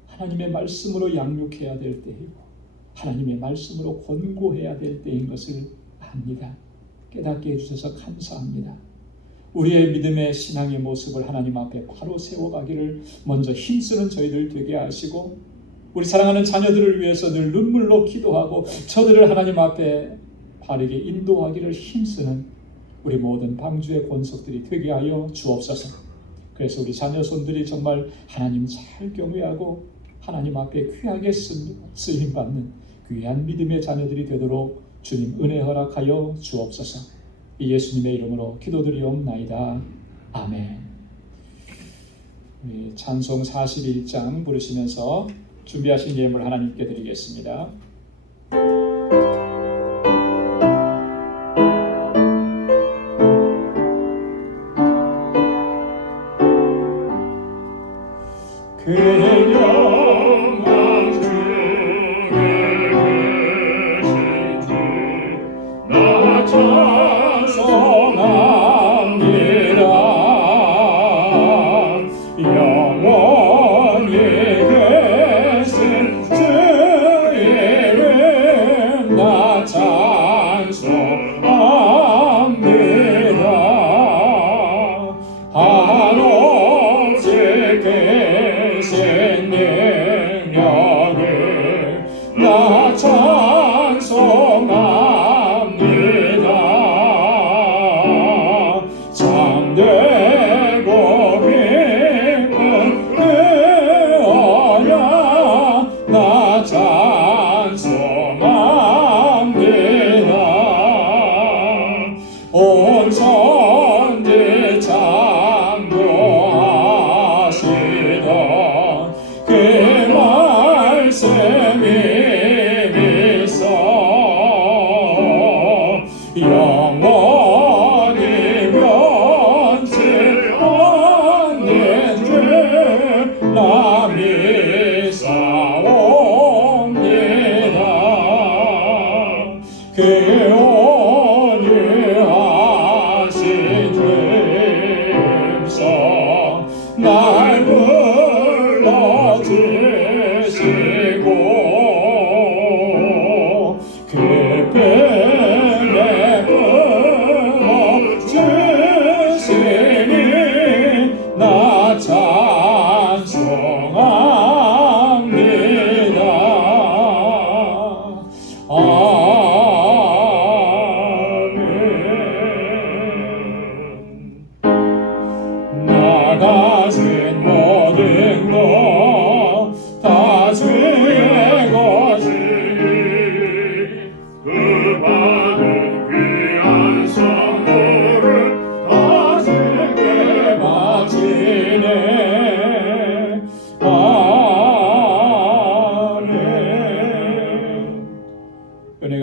하나님의 말씀으로 양육해야 될 때이고 하나님의 말씀으로 권고해야 될 때인 것을 압니다. 깨닫게 해주셔서 감사합니다. 우리의 믿음의 신앙의 모습을 하나님 앞에 바로 세워가기를 먼저 힘쓰는 저희들 되게 하시고 우리 사랑하는 자녀들을 위해서 늘 눈물로 기도하고 저들을 하나님 앞에 바르게 인도하기를 힘쓰는 우리 모든 방주의 권속들이 되게 하여 주옵소서. 그래서 우리 자녀 손들이 정말 하나님 잘 경외하고 하나님 앞에 귀하게 쓰임받는 귀한 믿음의 자녀들이 되도록 주님 은혜 허락하여 주옵소서. 이 예수님의 이름으로 기도드리옵나이다. 아멘. 찬송 41장 부르시면서 준비하신 예물 하나님께 드리겠습니다. 영원히 계신 주의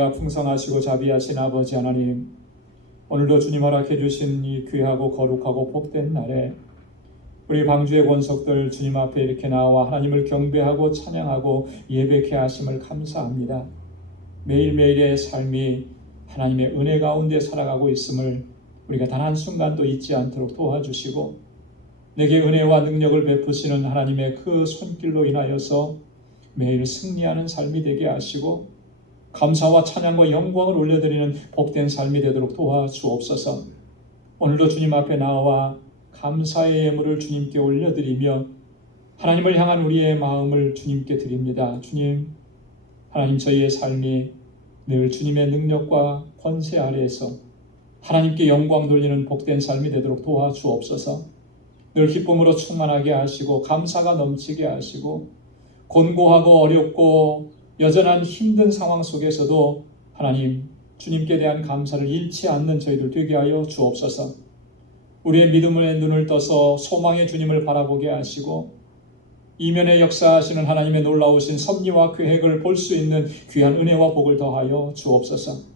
은혜가 풍성하시고 자비하신 아버지 하나님, 오늘도 주님 허락해 주신 이 귀하고 거룩하고 복된 날에 우리 방주의 권속들 주님 앞에 이렇게 나와 하나님을 경배하고 찬양하고 예배케 하심을 감사합니다. 매일매일의 삶이 하나님의 은혜 가운데 살아가고 있음을 우리가 단 한순간도 잊지 않도록 도와주시고, 내게 은혜와 능력을 베푸시는 하나님의 그 손길로 인하여서 매일 승리하는 삶이 되게 하시고, 감사와 찬양과 영광을 올려드리는 복된 삶이 되도록 도와주옵소서. 오늘도 주님 앞에 나와 감사의 예물을 주님께 올려드리며 하나님을 향한 우리의 마음을 주님께 드립니다. 주님, 하나님, 저희의 삶이 늘 주님의 능력과 권세 아래에서 하나님께 영광 돌리는 복된 삶이 되도록 도와주옵소서. 늘 기쁨으로 충만하게 하시고 감사가 넘치게 하시고, 곤고하고 어렵고 여전한 힘든 상황 속에서도 하나님, 주님께 대한 감사를 잃지 않는 저희들 되게 하여 주옵소서. 우리의 믿음의 눈을 떠서 소망의 주님을 바라보게 하시고, 이면에 역사하시는 하나님의 놀라우신 섭리와 계획을 볼 수 있는 귀한 은혜와 복을 더하여 주옵소서.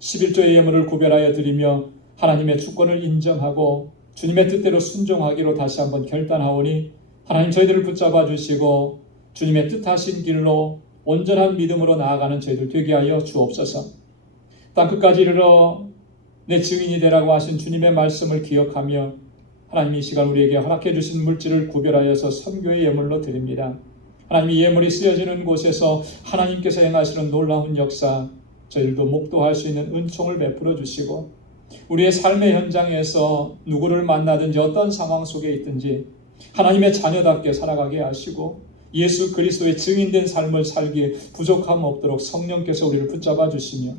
11조의 예물을 구별하여 드리며 하나님의 주권을 인정하고 주님의 뜻대로 순종하기로 다시 한번 결단하오니, 하나님, 저희들을 붙잡아 주시고 주님의 뜻하신 길로 온전한 믿음으로 나아가는 저희들 되게 하여 주옵소서. 땅끝까지 이르러 내 증인이 되라고 하신 주님의 말씀을 기억하며 하나님, 이 시간 우리에게 허락해 주신 물질을 구별하여서 선교의 예물로 드립니다. 하나님, 이 예물이 쓰여지는 곳에서 하나님께서 행하시는 놀라운 역사 저희들도 목도할 수 있는 은총을 베풀어 주시고, 우리의 삶의 현장에서 누구를 만나든지 어떤 상황 속에 있든지 하나님의 자녀답게 살아가게 하시고, 예수 그리스도의 증인된 삶을 살기에 부족함 없도록 성령께서 우리를 붙잡아 주시며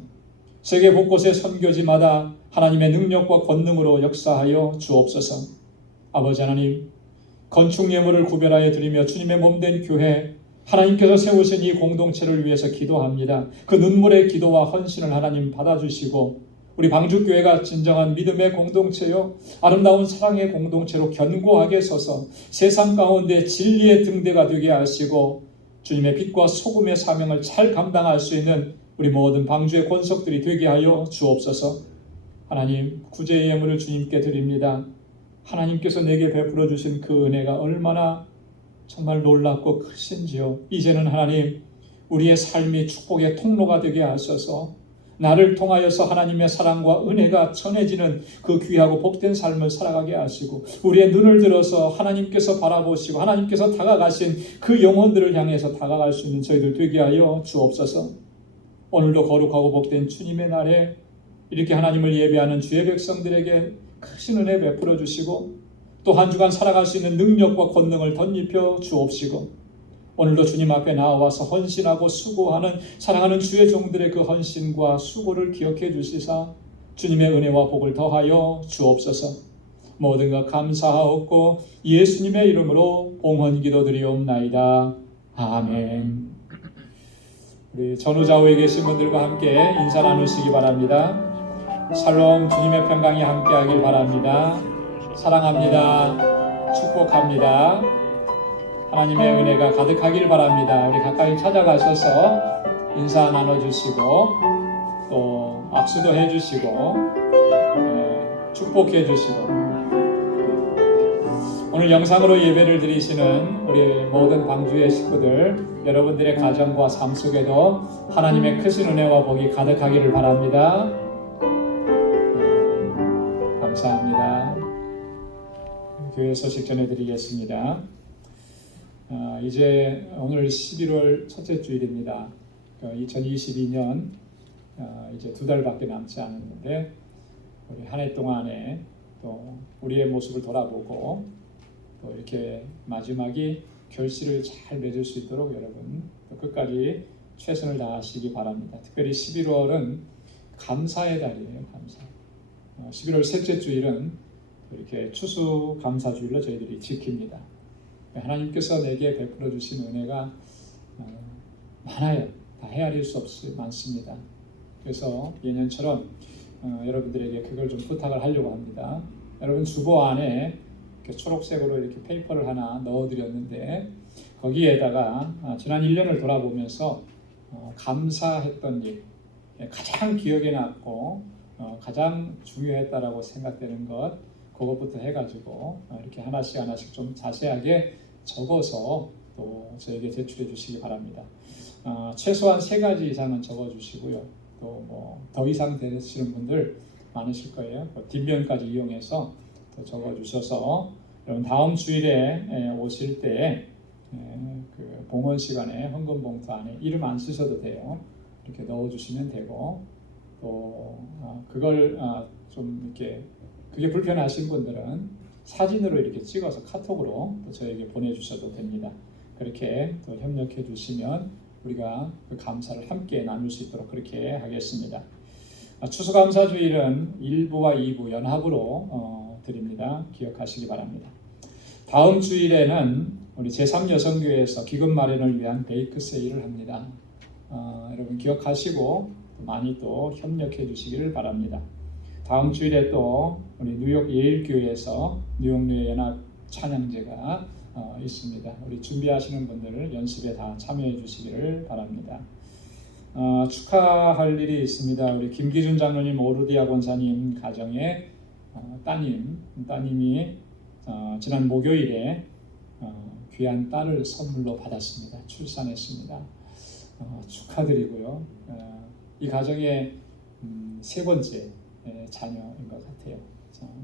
세계 곳곳의 선교지마다 하나님의 능력과 권능으로 역사하여 주옵소서. 아버지 하나님, 건축 예물을 구별하여 드리며 주님의 몸된 교회, 하나님께서 세우신 이 공동체를 위해서 기도합니다. 그 눈물의 기도와 헌신을 하나님 받아주시고, 우리 방주교회가 진정한 믿음의 공동체요, 아름다운 사랑의 공동체로 견고하게 서서 세상 가운데 진리의 등대가 되게 하시고, 주님의 빛과 소금의 사명을 잘 감당할 수 있는 우리 모든 방주의 권속들이 되게 하여 주옵소서. 하나님, 구제의 예물을 주님께 드립니다. 하나님께서 내게 베풀어 주신 그 은혜가 얼마나 정말 놀랍고 크신지요. 이제는 하나님, 우리의 삶이 축복의 통로가 되게 하셔서 나를 통하여서 하나님의 사랑과 은혜가 전해지는 그 귀하고 복된 삶을 살아가게 하시고, 우리의 눈을 들어서 하나님께서 바라보시고 하나님께서 다가가신 그 영혼들을 향해서 다가갈 수 있는 저희들 되게 하여 주옵소서. 오늘도 거룩하고 복된 주님의 날에 이렇게 하나님을 예배하는 주의 백성들에게 크신 은혜 베풀어 주시고, 또 한 주간 살아갈 수 있는 능력과 권능을 덧입혀 주옵시고, 오늘도 주님 앞에 나와서 헌신하고 수고하는 사랑하는 주의 종들의 그 헌신과 수고를 기억해 주시사 주님의 은혜와 복을 더하여 주옵소서. 모든 것 감사하옵고 예수님의 이름으로 봉헌 기도드리옵나이다. 아멘. 우리 전후좌우에 계신 분들과 함께 인사 나누시기 바랍니다. 샬롬, 주님의 평강이 함께하길 바랍니다. 사랑합니다. 축복합니다. 하나님의 은혜가 가득하길 바랍니다. 우리 가까이 찾아가셔서 인사 나눠주시고 또 악수도 해주시고 축복해 주시고, 오늘 영상으로 예배를 드리시는 우리 모든 방주의 식구들, 여러분들의 가정과 삶 속에도 하나님의 크신 은혜와 복이 가득하기를 바랍니다. 감사합니다. 교회 소식 전해드리겠습니다. 이제 오늘 11월 첫째 주일입니다. 2022년 이제 2달밖에 남지 않았는데, 우리 한 해 동안에 또 우리의 모습을 돌아보고 또 이렇게 마지막이 결실을 잘 맺을 수 있도록 여러분 또 끝까지 최선을 다하시기 바랍니다. 특별히 11월은 감사의 달이에요. 감사. 11월 셋째 주일은 이렇게 추수 감사주일로 저희들이 지킵니다. 하나님께서 내게 베풀어 주신 은혜가 많아요. 다 헤아릴 수 없이 많습니다. 그래서 예년처럼 여러분들에게 그걸 좀 부탁을 하려고 합니다. 여러분 주보 안에 이렇게 초록색으로 이렇게 페이퍼를 하나 넣어드렸는데, 거기에다가 지난 1년을 돌아보면서 감사했던 일, 가장 기억에 남고 가장 중요했다라고 생각되는 것 그것부터 해가지고 이렇게 하나씩 좀 자세하게 적어서 또 저에게 제출해 주시기 바랍니다. 최소한 3가지 이상은 적어주시고요. 또 뭐 더 이상 되시는 분들 많으실 거예요. 뒷면까지 이용해서 또 적어주셔서 여러분 다음 주일에 오실 때 그 봉헌 시간에 헌금 봉투 안에 이름 안 쓰셔도 돼요. 이렇게 넣어주시면 되고 또 그걸 좀 이렇게 그게 불편하신 분들은 사진으로 이렇게 찍어서 카톡으로 또 저에게 보내주셔도 됩니다. 그렇게 또 협력해 주시면 우리가 그 감사를 함께 나눌 수 있도록 그렇게 하겠습니다. 추수감사주일은 1부와 2부 연합으로 드립니다. 기억하시기 바랍니다. 다음 주일에는 우리 제3여성교회에서 기금 마련을 위한 베이크 세일을 합니다. 여러분 기억하시고 많이 또 협력해 주시기를 바랍니다. 다음 주일에 또 우리 뉴욕 예일교회에서 뉴욕교회 연합 찬양제가 있습니다. 우리 준비하시는 분들 연습에 다 참여해 주시기를 바랍니다. 축하할 일이 있습니다. 우리 김기준 장로님 오르디아 권사님 가정의 따님이 지난 목요일에 귀한 딸을 선물로 받았습니다. 출산했습니다. 축하드리고요. 이 가정의 3번째 자녀인 것 같아요.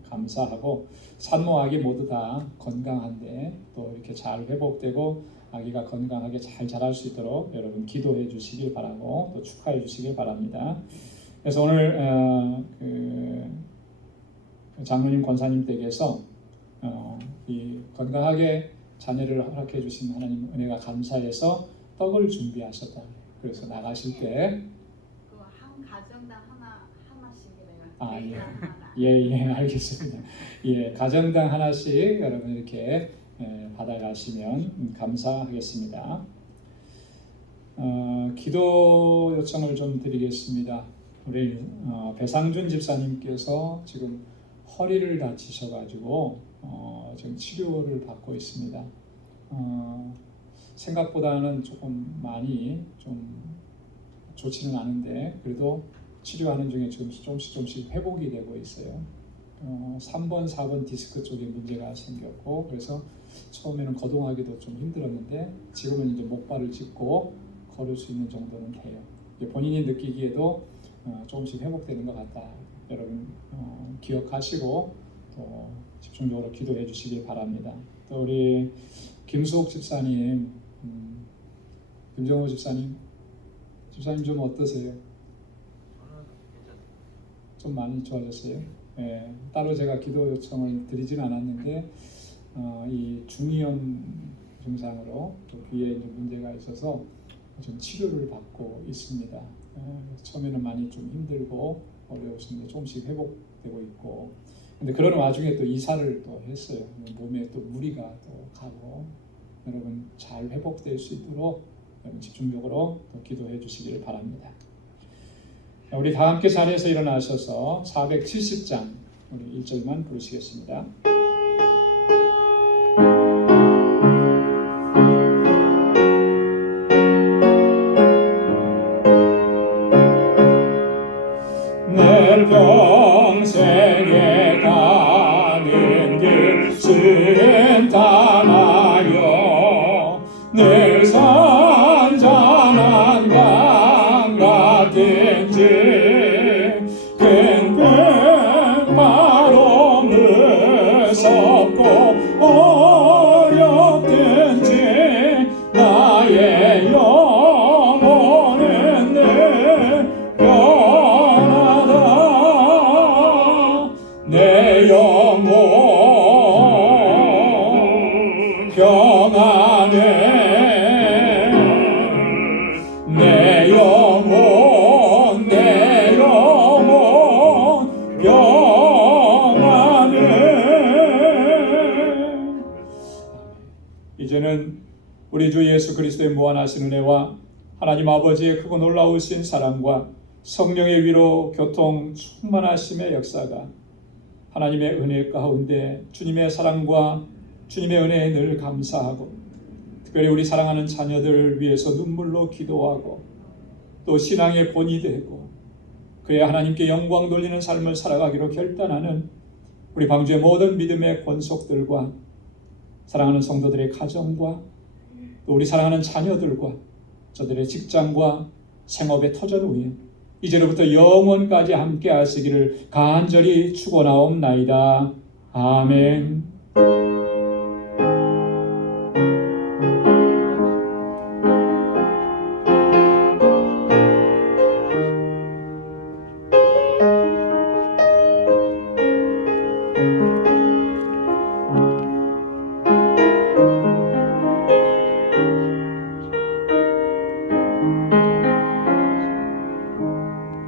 감사하고 산모 아기 모두 다 건강한데 또 이렇게 잘 회복되고 아기가 건강하게 잘 자랄 수 있도록 여러분 기도해 주시길 바라고 또 축하해 주시길 바랍니다. 그래서 오늘 그 장로님 권사님 댁에서 이 건강하게 자녀를 허락해 주신 하나님 은혜가 감사해서 떡을 준비하셨다. 그래서 나가실 때 한 가정당 하나씩이래요. 예, 알겠습니다. 예, 가정당 하나씩 여러분 이렇게 받아가시면 감사하겠습니다. 기도 요청을 좀 드리겠습니다. 우리 배상준 집사님께서 지금 허리를 다치셔가지고 지금 치료를 받고 있습니다. 생각보다는 조금 많이 좀 좋지는 않은데 그래도 치료하는 중에 조금씩 회복이 되고 있어요. 3번, 4번 디스크 쪽에 문제가 생겼고 그래서 처음에는 거동하기도 좀 힘들었는데 지금은 이제 목발을 짚고 걸을 수 있는 정도는 돼요. 본인이 느끼기에도 조금씩 회복되는 것 같다. 여러분 기억하시고 또 집중적으로 기도해 주시길 바랍니다. 또 우리 김수옥 집사님, 김정호 집사님 좀 어떠세요? 좀 많이 좋아졌어요? 예, 따로 제가 기도 요청을 드리진 않았는데 이 중이염 증상으로 또 귀에 이제 문제가 있어서 좀 치료를 받고 있습니다. 처음에는 많이 좀 힘들고 어려우신데 조금씩 회복되고 있고 근데 그런 와중에 또 이사를 또 했어요. 몸에 또 무리가 또 가고 여러분 잘 회복될 수 있도록 여러분 집중적으로 또 기도해 주시기를 바랍니다. 우리 다 함께 자리에서 일어나셔서 470장 우리 1절만 부르시겠습니다. 내 평생에 가는 길 순탄하여 늘 선전한 강 같은지 끙끙 바로 무섭고 어렵든지 나의 영혼은 늘 변하다 내 영혼 평안해 내 영혼 평안해. 이제는 우리 주 예수 그리스도의 무한하신 은혜와 하나님 아버지의 크고 놀라우신 사랑과 성령의 위로 교통 충만하심의 역사가 하나님의 은혜 가운데 주님의 사랑과 주님의 은혜에 늘 감사하고 특별히 우리 사랑하는 자녀들 위해서 눈물로 기도하고 또 신앙의 본이 되고 그래야 하나님께 영광 돌리는 삶을 살아가기로 결단하는 우리 광주의 모든 믿음의 권속들과 사랑하는 성도들의 가정과 또 우리 사랑하는 자녀들과 저들의 직장과 생업의 터전 위에 이제로부터 영원까지 함께 하시기를 간절히 축원하옵나이다. 아멘.